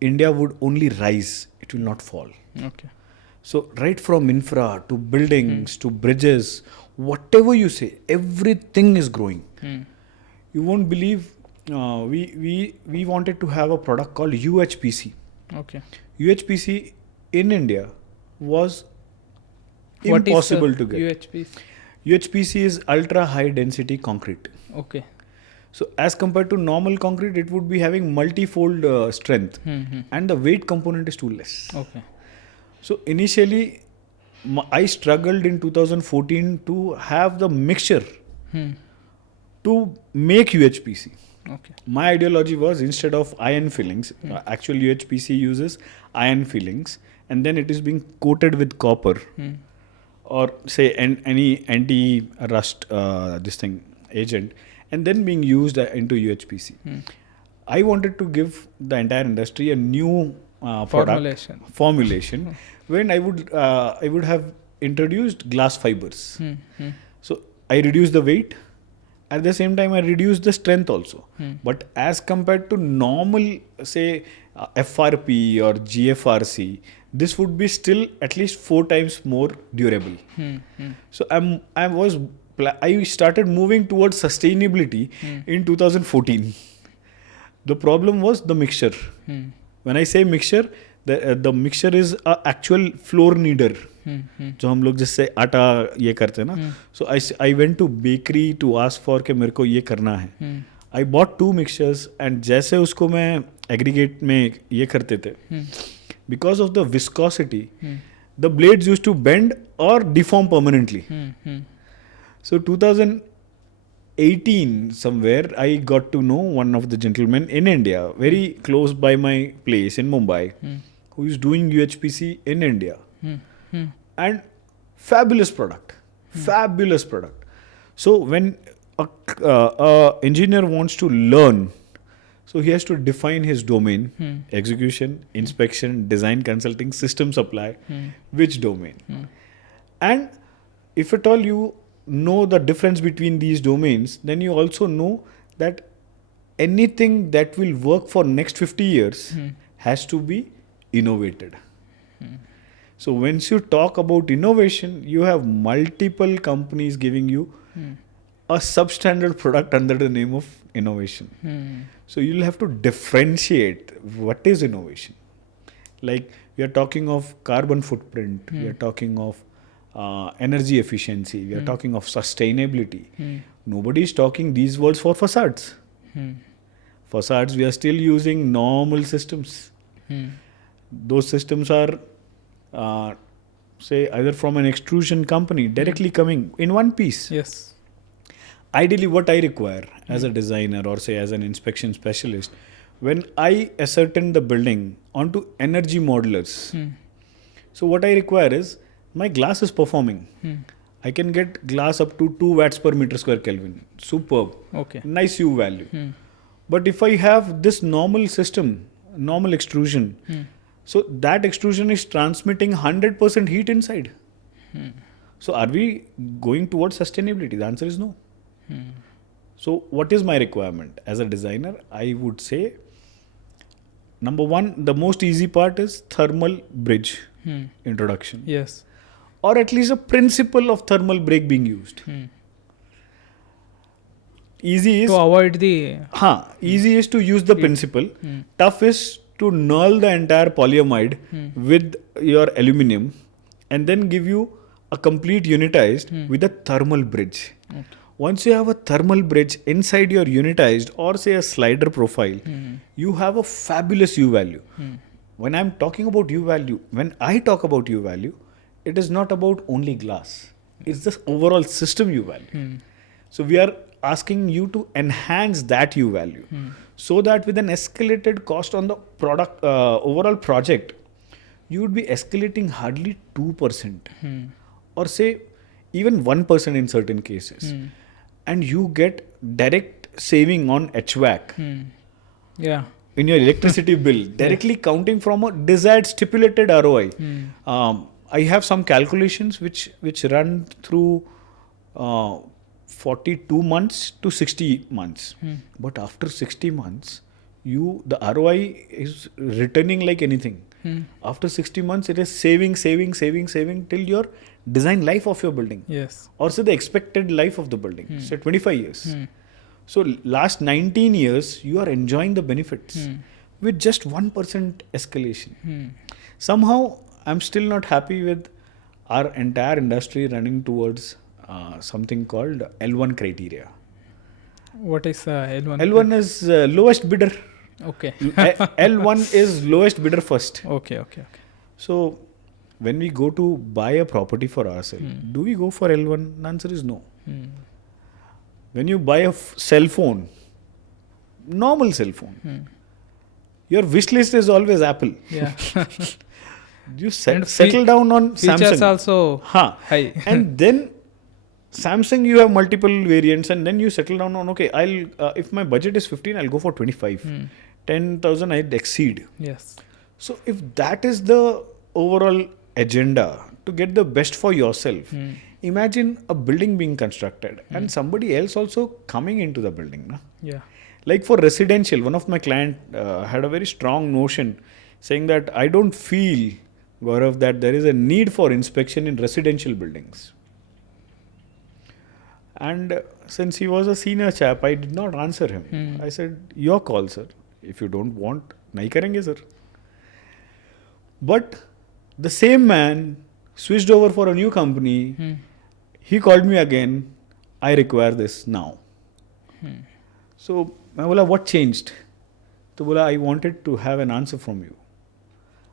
India would only rise, it will not fall. Okay. So right from infra to buildings to bridges, whatever you say, everything is growing. You won't believe, we wanted to have a product called UHPC. Okay. UHPC in India was What impossible is to get. UHP? UHPC is ultra high density concrete. Okay. So as compared to normal concrete, it would be having multifold strength, and the weight component is too less. Okay. So initially, I struggled in 2014 to have the mixture to make UHPC. Okay. My ideology was, instead of iron fillings, actual UHPC uses iron fillings, and then it is being coated with copper or say any anti-rust agent, and then being used into UHPC. I wanted to give the entire industry a new formulation when I would have introduced glass fibers. So I reduced the weight. At the same time, I reduced the strength also. But as compared to normal, say, FRP or GFRC, this would be still at least 4 times more durable. So I started moving towards sustainability in 2014. The problem was the mixture. When I say mixture, the mixture is a actual floor kneader. जो हम लोग जिससे आटा ये करते हैं ना, so I went to bakery to ask for कि मेरे को ये करना है. I bought 2 mixtures and जैसे उसको मैं aggregate में ये करते थे, because of the viscosity, the blades used to bend or deform permanently. So 2018 somewhere, I got to know one of the gentlemen in India, very close by my place in Mumbai, who is doing UHPC in India. And fabulous product. So when a engineer wants to learn, so he has to define his domain: execution, inspection, design, consulting, system supply, which domain. And if at all you know the difference between these domains, then you also know that anything that will work for next 50 years has to be innovated. So once you talk about innovation, you have multiple companies giving you a substandard product under the name of innovation. So you'll have to differentiate what is innovation. Like we are talking of carbon footprint, we are talking of energy efficiency, we are talking of sustainability. Nobody is talking these words for facades. Facades, we are still using normal systems. Those systems are, say, either from an extrusion company directly coming in one piece. Yes. Ideally, what I require as a designer or say as an inspection specialist, when I ascertain the building onto energy modelers, so what I require is my glass is performing. I can get glass up to 2 watts per meter square Kelvin. Superb. Okay. Nice U value. But if I have this normal system, normal extrusion, so that extrusion is transmitting 100% heat inside. So are we going towards sustainability? The answer is no. So what is my requirement? As a designer, I would say, number one, the most easy part is thermal bridge introduction. Yes. Or at least a principle of thermal break being used. Easy is To avoid the... easy is to use the principle. Tough is to null the entire polyamide with your aluminum and then give you a complete unitized with a thermal bridge. Okay. Once you have a thermal bridge inside your unitized or say a slider profile, you have a fabulous U value. When I'm talking about U value, when I talk about U value, it is not about only glass. It's the overall system U value. So we are asking you to enhance that U value so that with an escalated cost on the product overall project, you would be escalating hardly 2% or say even 1% in certain cases. And you get direct saving on HVAC Yeah. in your electricity bill, directly counting from a desired stipulated ROI. I have some calculations which run through 42 months to 60 months. But after 60 months, the ROI is returning like anything. After 60 months, it is saving till your design life of your building. Yes. Or say the expected life of the building, say 25 years. So last 19 years, you are enjoying the benefits with just 1% escalation. Somehow, I'm still not happy with our entire industry running towards something called L1 criteria. What is L1? L1 is lowest bidder. Okay. L1 is lowest bidder first. Okay. So when we go to buy a property for ourselves, do we go for L1? The answer is no. When you buy a cell phone, normal cell phone, your wish list is always Apple. Yeah. You settle down on features Samsung. Also high. And then Samsung, you have multiple variants, and then you settle down on, okay, if my budget is 15, I'll go for 25. 10,000 I'd exceed. Yes. So if that is the overall agenda to get the best for yourself, imagine a building being constructed and somebody else also coming into the building. Na? Yeah. Like for residential, one of my client had a very strong notion saying that I don't feel, Gaurav, that there is a need for inspection in residential buildings. And since he was a senior chap, I did not answer him. I said, your call, sir. If you don't want, nahi karenge, sir. But the same man switched over for a new company. He called me again. I require this now. So, I bola, what changed? So, bola, I wanted to have an answer from you.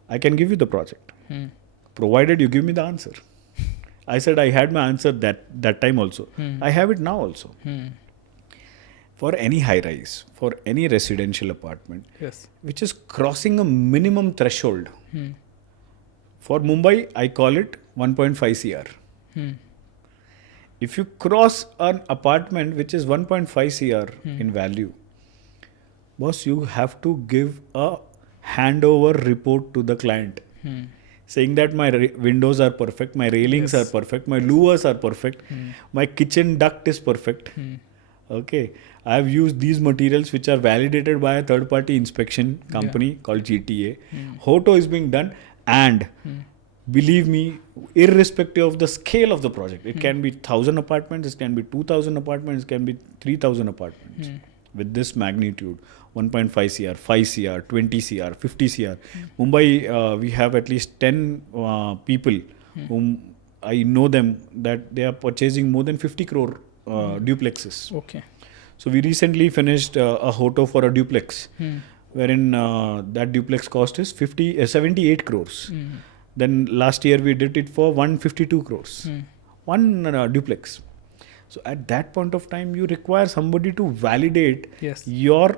I can give you the project, provided you give me the answer. I said I had my answer that time also. I have it now also. For any high rise, for any residential apartment, Yes. which is crossing a minimum threshold. For Mumbai, I call it 1.5 CR. If you cross an apartment which is 1.5 CR in value, boss, you have to give a handover report to the client. Saying that my windows are perfect, my railings are perfect, my louvers are perfect, my kitchen duct is perfect. Okay, I have used these materials which are validated by a third-party inspection company called GTA. HOTO is being done, And believe me, irrespective of the scale of the project, it can be 1,000 apartments, it can be 2,000 apartments, it can be 3,000 apartments. With this magnitude, 1.5 CR, 5 CR, 20 CR, 50 CR. Mumbai, we have at least 10 people whom I know them that they are purchasing more than 50 crore duplexes. Okay. So we recently finished a hoto for a duplex, wherein that duplex cost is 78 crores. Then last year we did it for 152 crores. One duplex. So at that point of time, you require somebody to validate Yes. your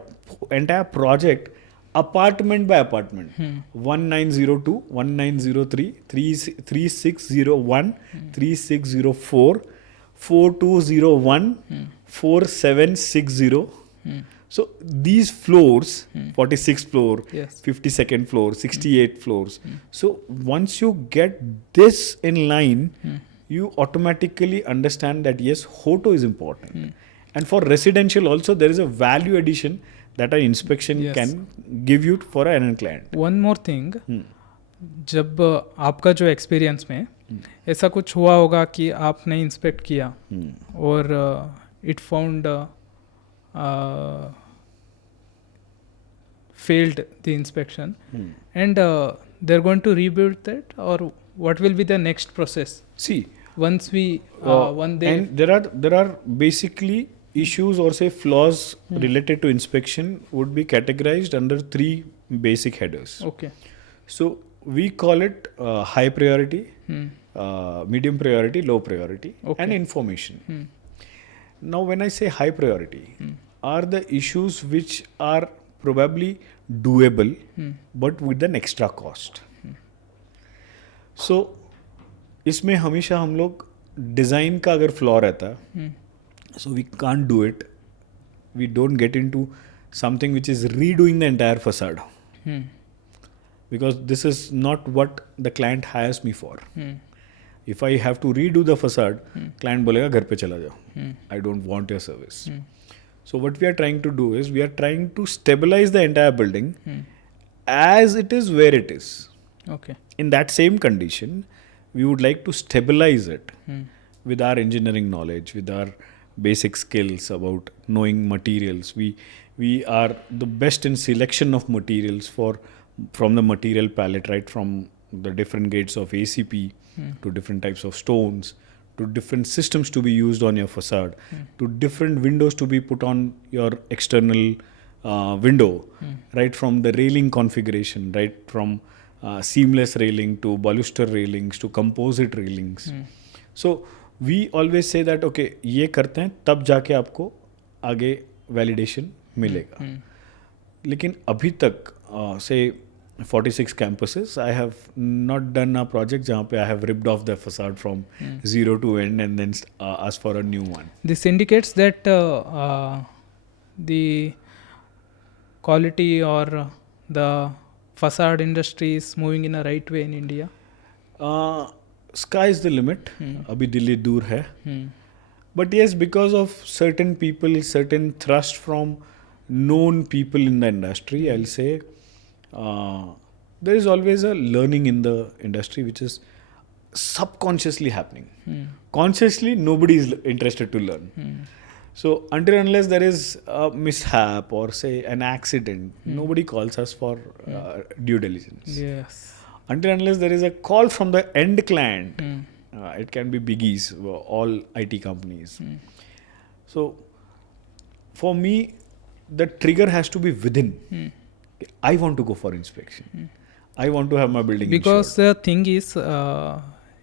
entire project apartment by apartment. 1902, 1903, 3601, 3604, 4201, 4760. So these floors, 46th floor, Yes. 52nd floor, 68th floors. So once you get this in line, you automatically understand that yes, hoto is important. And for residential also, there is a value addition that an inspection Yes. can give you for an end client. One more thing, जब आपका जो experience में ऐसा कुछ हुआ होगा कि आपने इंस्पेक्ट किया और it found failed the inspection and they're going to rebuild that, or what will be the next process See, once we one day? and there are basically issues or say flaws related to inspection would be categorized under 3 basic headers. Okay. So we call it high priority, medium priority, low priority, Okay. and information. Now when I say high priority, are the issues which are probably doable but with an extra cost. So इसमें हमेशा हम लोग design का अगर flaw रहता है, so we can't do it. We don't get into something which is redoing the entire facade. Because this is not what the client hires me for. If I have to redo the facade, client बोलेगा घर पे चला जाओ. I don't want your service. So what we are trying to do is we are trying to stabilize the entire building as it is where it is. Okay. In that same condition, we would like to stabilize it with our engineering knowledge, with our basic skills about knowing materials. We are the best in selection of materials from the material palette, right from the different grades of ACP to different types of stones, to different systems to be used on your facade, to different windows to be put on your external window, right from the railing configuration, right from seamless railing to baluster railings to composite railings. So we always say that okay, ये करते हैं तब जाके आपको आगे validation मिलेगा. लेकिन अभी तक say 46 campuses, I have not done a project जहाँ पे I have ripped off the facade from zero to end and then asked for a new one. This indicates that the quality or the facade industry is moving in a right way in India. Sky is the limit. अभी दिल्ली दूर है. But yes, because of certain people, certain thrust from known people in the industry, I'll say there is always a learning in the industry which is subconsciously happening. Consciously, nobody is interested to learn. So until unless there is a mishap or say an accident, nobody calls us for due diligence. Yes. Until unless there is a call from the end client, it can be biggies, all IT companies. So for me, the trigger has to be within. I want to go for inspection. I want to have my building Because insured. the thing is,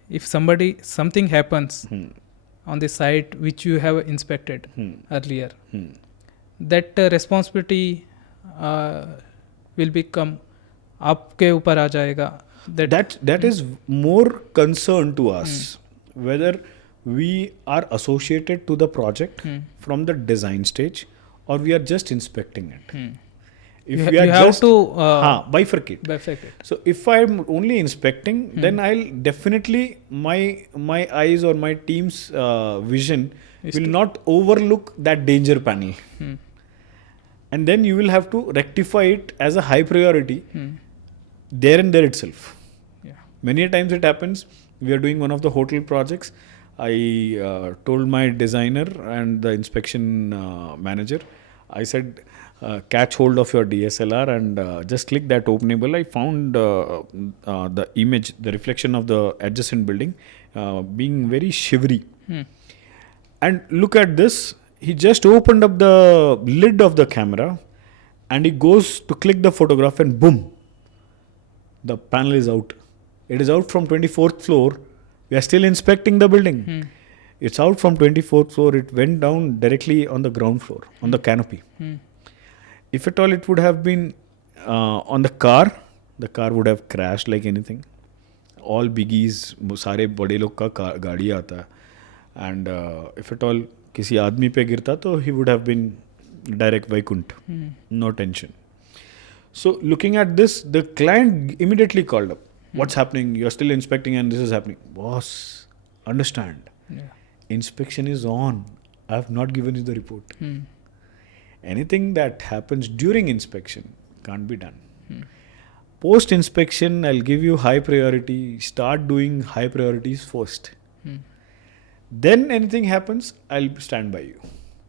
if something happens on the site which you have inspected earlier, that responsibility will become आपके ऊपर आ जाएगा. That is more concern to us whether we are associated to the project from the design stage or we are just inspecting it. If You we are have just to bifurcate. bifurcate. So if I'm only inspecting, then I'll definitely my eyes or my team's vision will not overlook that danger panel. And then you will have to rectify it as a high priority there and there itself. Many a times it happens. We are doing one of the hotel projects. I told my designer and the inspection manager, I said, catch hold of your DSLR and just click that openable. I found the image, the reflection of the adjacent building being very shivery. And look at this. He just opened up the lid of the camera and he goes to click the photograph and boom, the panel is out. It is out from 24th floor. We are still inspecting the building. It's out from 24th floor. It went down directly on the ground floor, on the canopy. If at all it would have been on the car would have crashed like anything. All biggies, सारे बड़े लोग का गाड़ी आता है. And if at all किसी आदमी पे गिरता तो he would have been direct Vaikunt. No tension. So looking at this, the client immediately called up. What's happening? You're still inspecting and this is happening. Boss, understand. Yeah. Inspection is on. I have not given you the report. Anything that happens during inspection can't be done. Post inspection, I'll give you high priority. Start doing high priorities first. Then anything happens, I'll stand by you.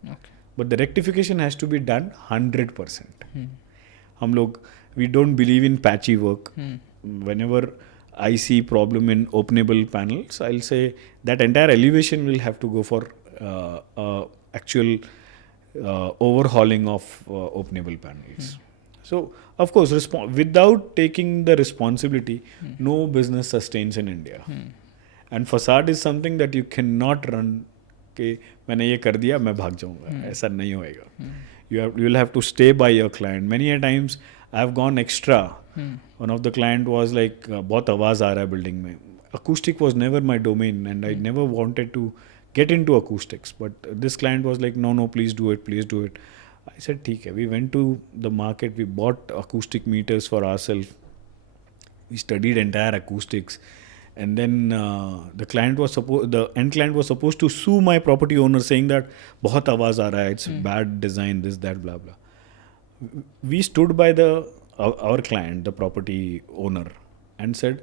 Okay. But the rectification has to be done 100%. हम लोग, we don't believe in patchy work. Whenever I see problem in openable panels, I'll say that entire elevation will have to go for actual overhauling of openable panels. So, of course, without taking the responsibility, no business sustains in India. And facade is something that you cannot run. कि मैंने ये कर दिया मैं भाग जाऊंगा, ऐसा नहीं होएगा. You will have to stay by your client. Many a times I have gone extra. One of the client was like, बहुत आवाज आ रहा है building में. Acoustic was never my domain and I never wanted to get into acoustics. But this client was like, no, please do it, please do it. I said, ठीक है. We went to the market, we bought acoustic meters for ourselves. We studied entire acoustics. And then the end client was supposed to sue my property owner saying that बहुत आवाज आ रहा है, it's bad design, this, that, blah, blah. We stood by our client, the property owner, and said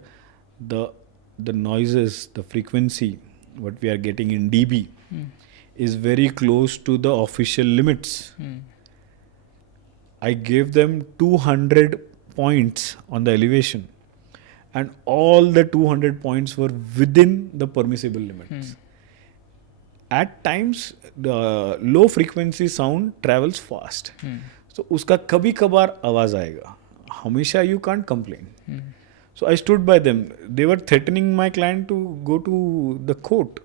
the noises, the frequency, what we are getting in dB is very close to the official limits. I gave them 200 points on the elevation. And all the 200 points were within the permissible limits. At times, the low frequency sound travels fast. So, uska kabhi kabar आवाज आएगा. हमेशा you can't complain. So, I stood by them. They were threatening my client to go to the court.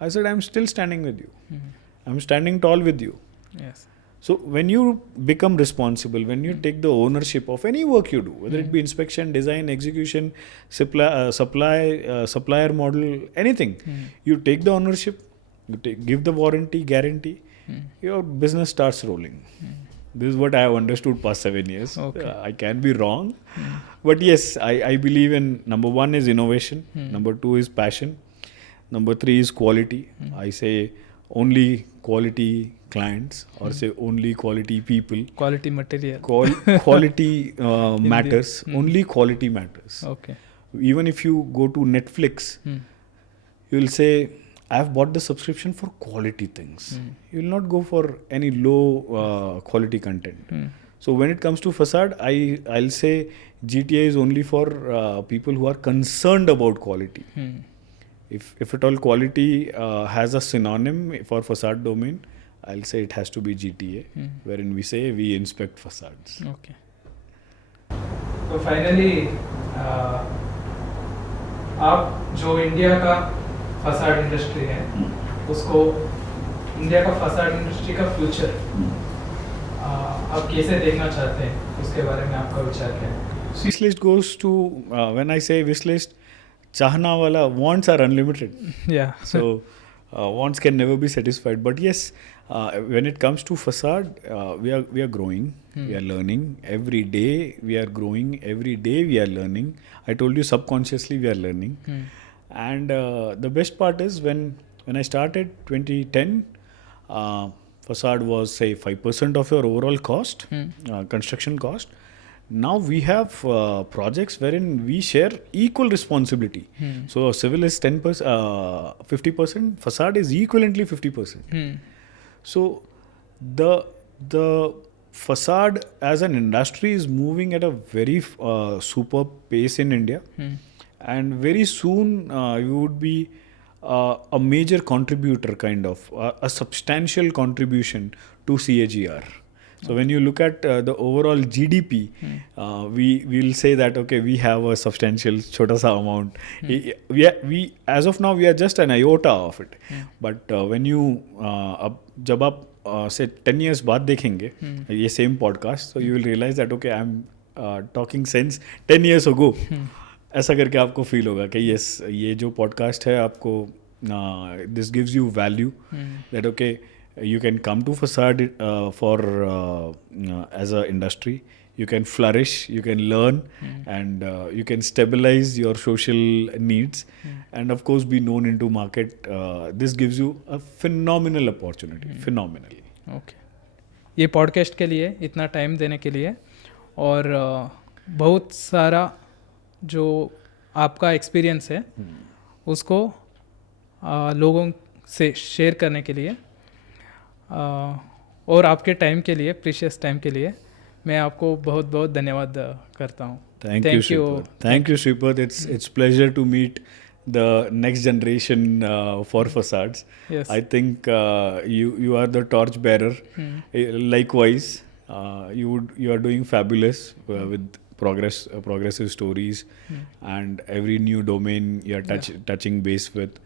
I said, I'm still standing with you. I'm standing tall with you. Yes. So when you become responsible, when you take the ownership of any work you do, whether it be inspection, design, execution, supplier model, anything, you take the ownership, give the warranty, guarantee, your business starts rolling. This is what I have understood past 7 years. Okay. I can be wrong, but yes, I believe in number 1 is innovation, number 2 is passion, number 3 is quality. I say only quality clients or say only quality people. Quality material. Quality matters. Only quality matters. Okay. Even if you go to Netflix, you will say, I have bought the subscription for quality things. You will not go for any low quality content. So when it comes to facade, I'll say GTA is only for people who are concerned about quality. If at all quality has a synonym for facade domain, I'll say it has to be GTA, wherein we say we inspect facades. Okay. So finally, आप जो India का facade industry है, उसको India का facade industry का future आप कैसे देखना चाहते हैं, उसके बारे में आपका विचार क्या है? Wish list goes to when I say wish list, चाहना वाला wants are unlimited. Yeah. So wants can never be satisfied. But yes, when it comes to facade, we are growing, we are learning every day. We are growing every day. We are learning. I told you subconsciously we are learning. And the best part is when I started 2010, facade was say 5% of your overall cost, construction cost. Now we have projects wherein we share equal responsibility. So civil is 10%, 50%. Facade is equivalently 50%. So the facade as an industry is moving at a very super pace in India, and very soon you would be a major contributor, kind of a substantial contribution to CAGR. So when you look at the overall GDP, we will say that okay, we have a substantial छोटा सा amount. We as of now we are just an iota of it. But when you जब आप से 10 years बाद देखेंगे ये same podcast, so you will realize that okay, I'm talking sense 10 years ago. ऐसा करके आपको फील होगा कि yes, ये जो podcast है आपको this gives you value that okay, you can come to Façade for as a industry, you can flourish, you can learn, and you can stabilize your social needs, and of course be known into market. This gives you a phenomenal opportunity. Phenomenally. Okay. ये podcast के लिए इतना time देने के लिए और बहुत सारा जो आपका एक्सपीरियंस है उसको लोगों से शेयर करने के लिए और आपके टाइम के लिए, प्रीशियस टाइम के लिए मैं आपको बहुत बहुत धन्यवाद करता हूँ. Thank you Shripad. It's pleasure to meet the next generation for Façades. Yes. I think you are the torch bearer. Likewise, you are doing fabulous with progressive stories, and every new domain you are touching base with.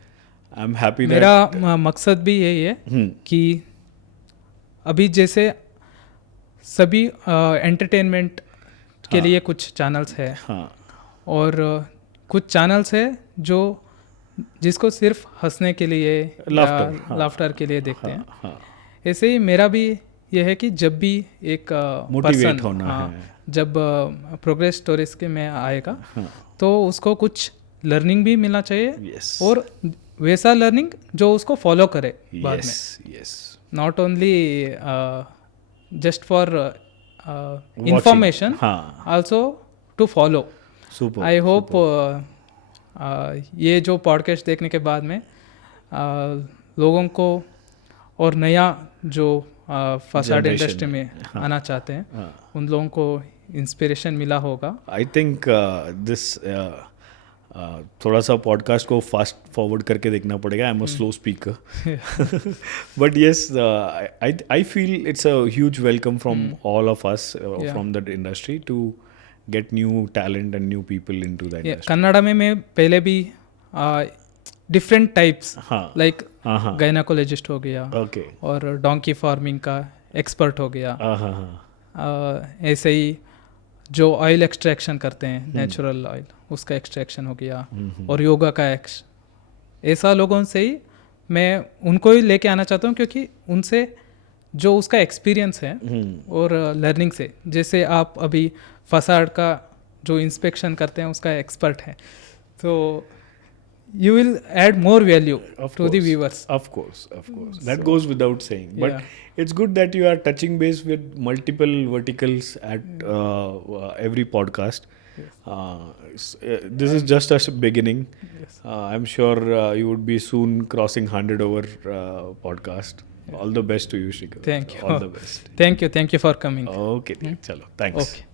I'm happy that मेरा मकसद भी यही है कि अभी जैसे सभी entertainment के लिए कुछ चैनल्स है और कुछ चैनल्स है जो जिसको सिर्फ हंसने के लिए लाफ्टर के लिए देखते हैं. ऐसे ही मेरा भी यह है कि जब भी एक मोटिवेट होना है, जब प्रोग्रेस स्टोरीज के में आएगा तो उसको कुछ लर्निंग भी मिलना चाहिए. और वैसा लर्निंग जो उसको फॉलो करे बाद में. Not only just for information, also to follow. Super. I hope ये जो पॉडकास्ट देखने के बाद में लोगों को और नया जो फसाड इंडस्ट्री में आना चाहते हैं उन लोगों को इंस्पिरेशन मिला होगा. I think this थोड़ा सा पॉडकास्ट को फास्ट फॉरवर्ड करके देखना पड़ेगा. I am a slow speaker, but yes I feel it's a huge welcome from all of us from the industry to get new talent and new people into the industry. Kannada में मैं पहले भी different types like gynaecologist हो गया और donkey farming का expert हो गया. ऐसे ही जो ऑयल एक्सट्रैक्शन करते हैं नेचुरल ऑयल उसका एक्सट्रैक्शन हो गया और योगा का ऐसा लोगों से ही मैं उनको ही लेके आना चाहता हूँ क्योंकि उनसे जो उसका एक्सपीरियंस है और लर्निंग से, जैसे आप अभी फसाड का जो इंस्पेक्शन करते हैं उसका एक्सपर्ट है तो you will add more value to the viewers. Of course. That goes without saying. But it's good that you are touching base with multiple verticals at every podcast. This is just a beginning. I'm sure you would be soon crossing 100 over podcast. All the best to you, Shikhar. Thank you. All the best. Thank you for coming. Okay, chalo. Thanks. Okay.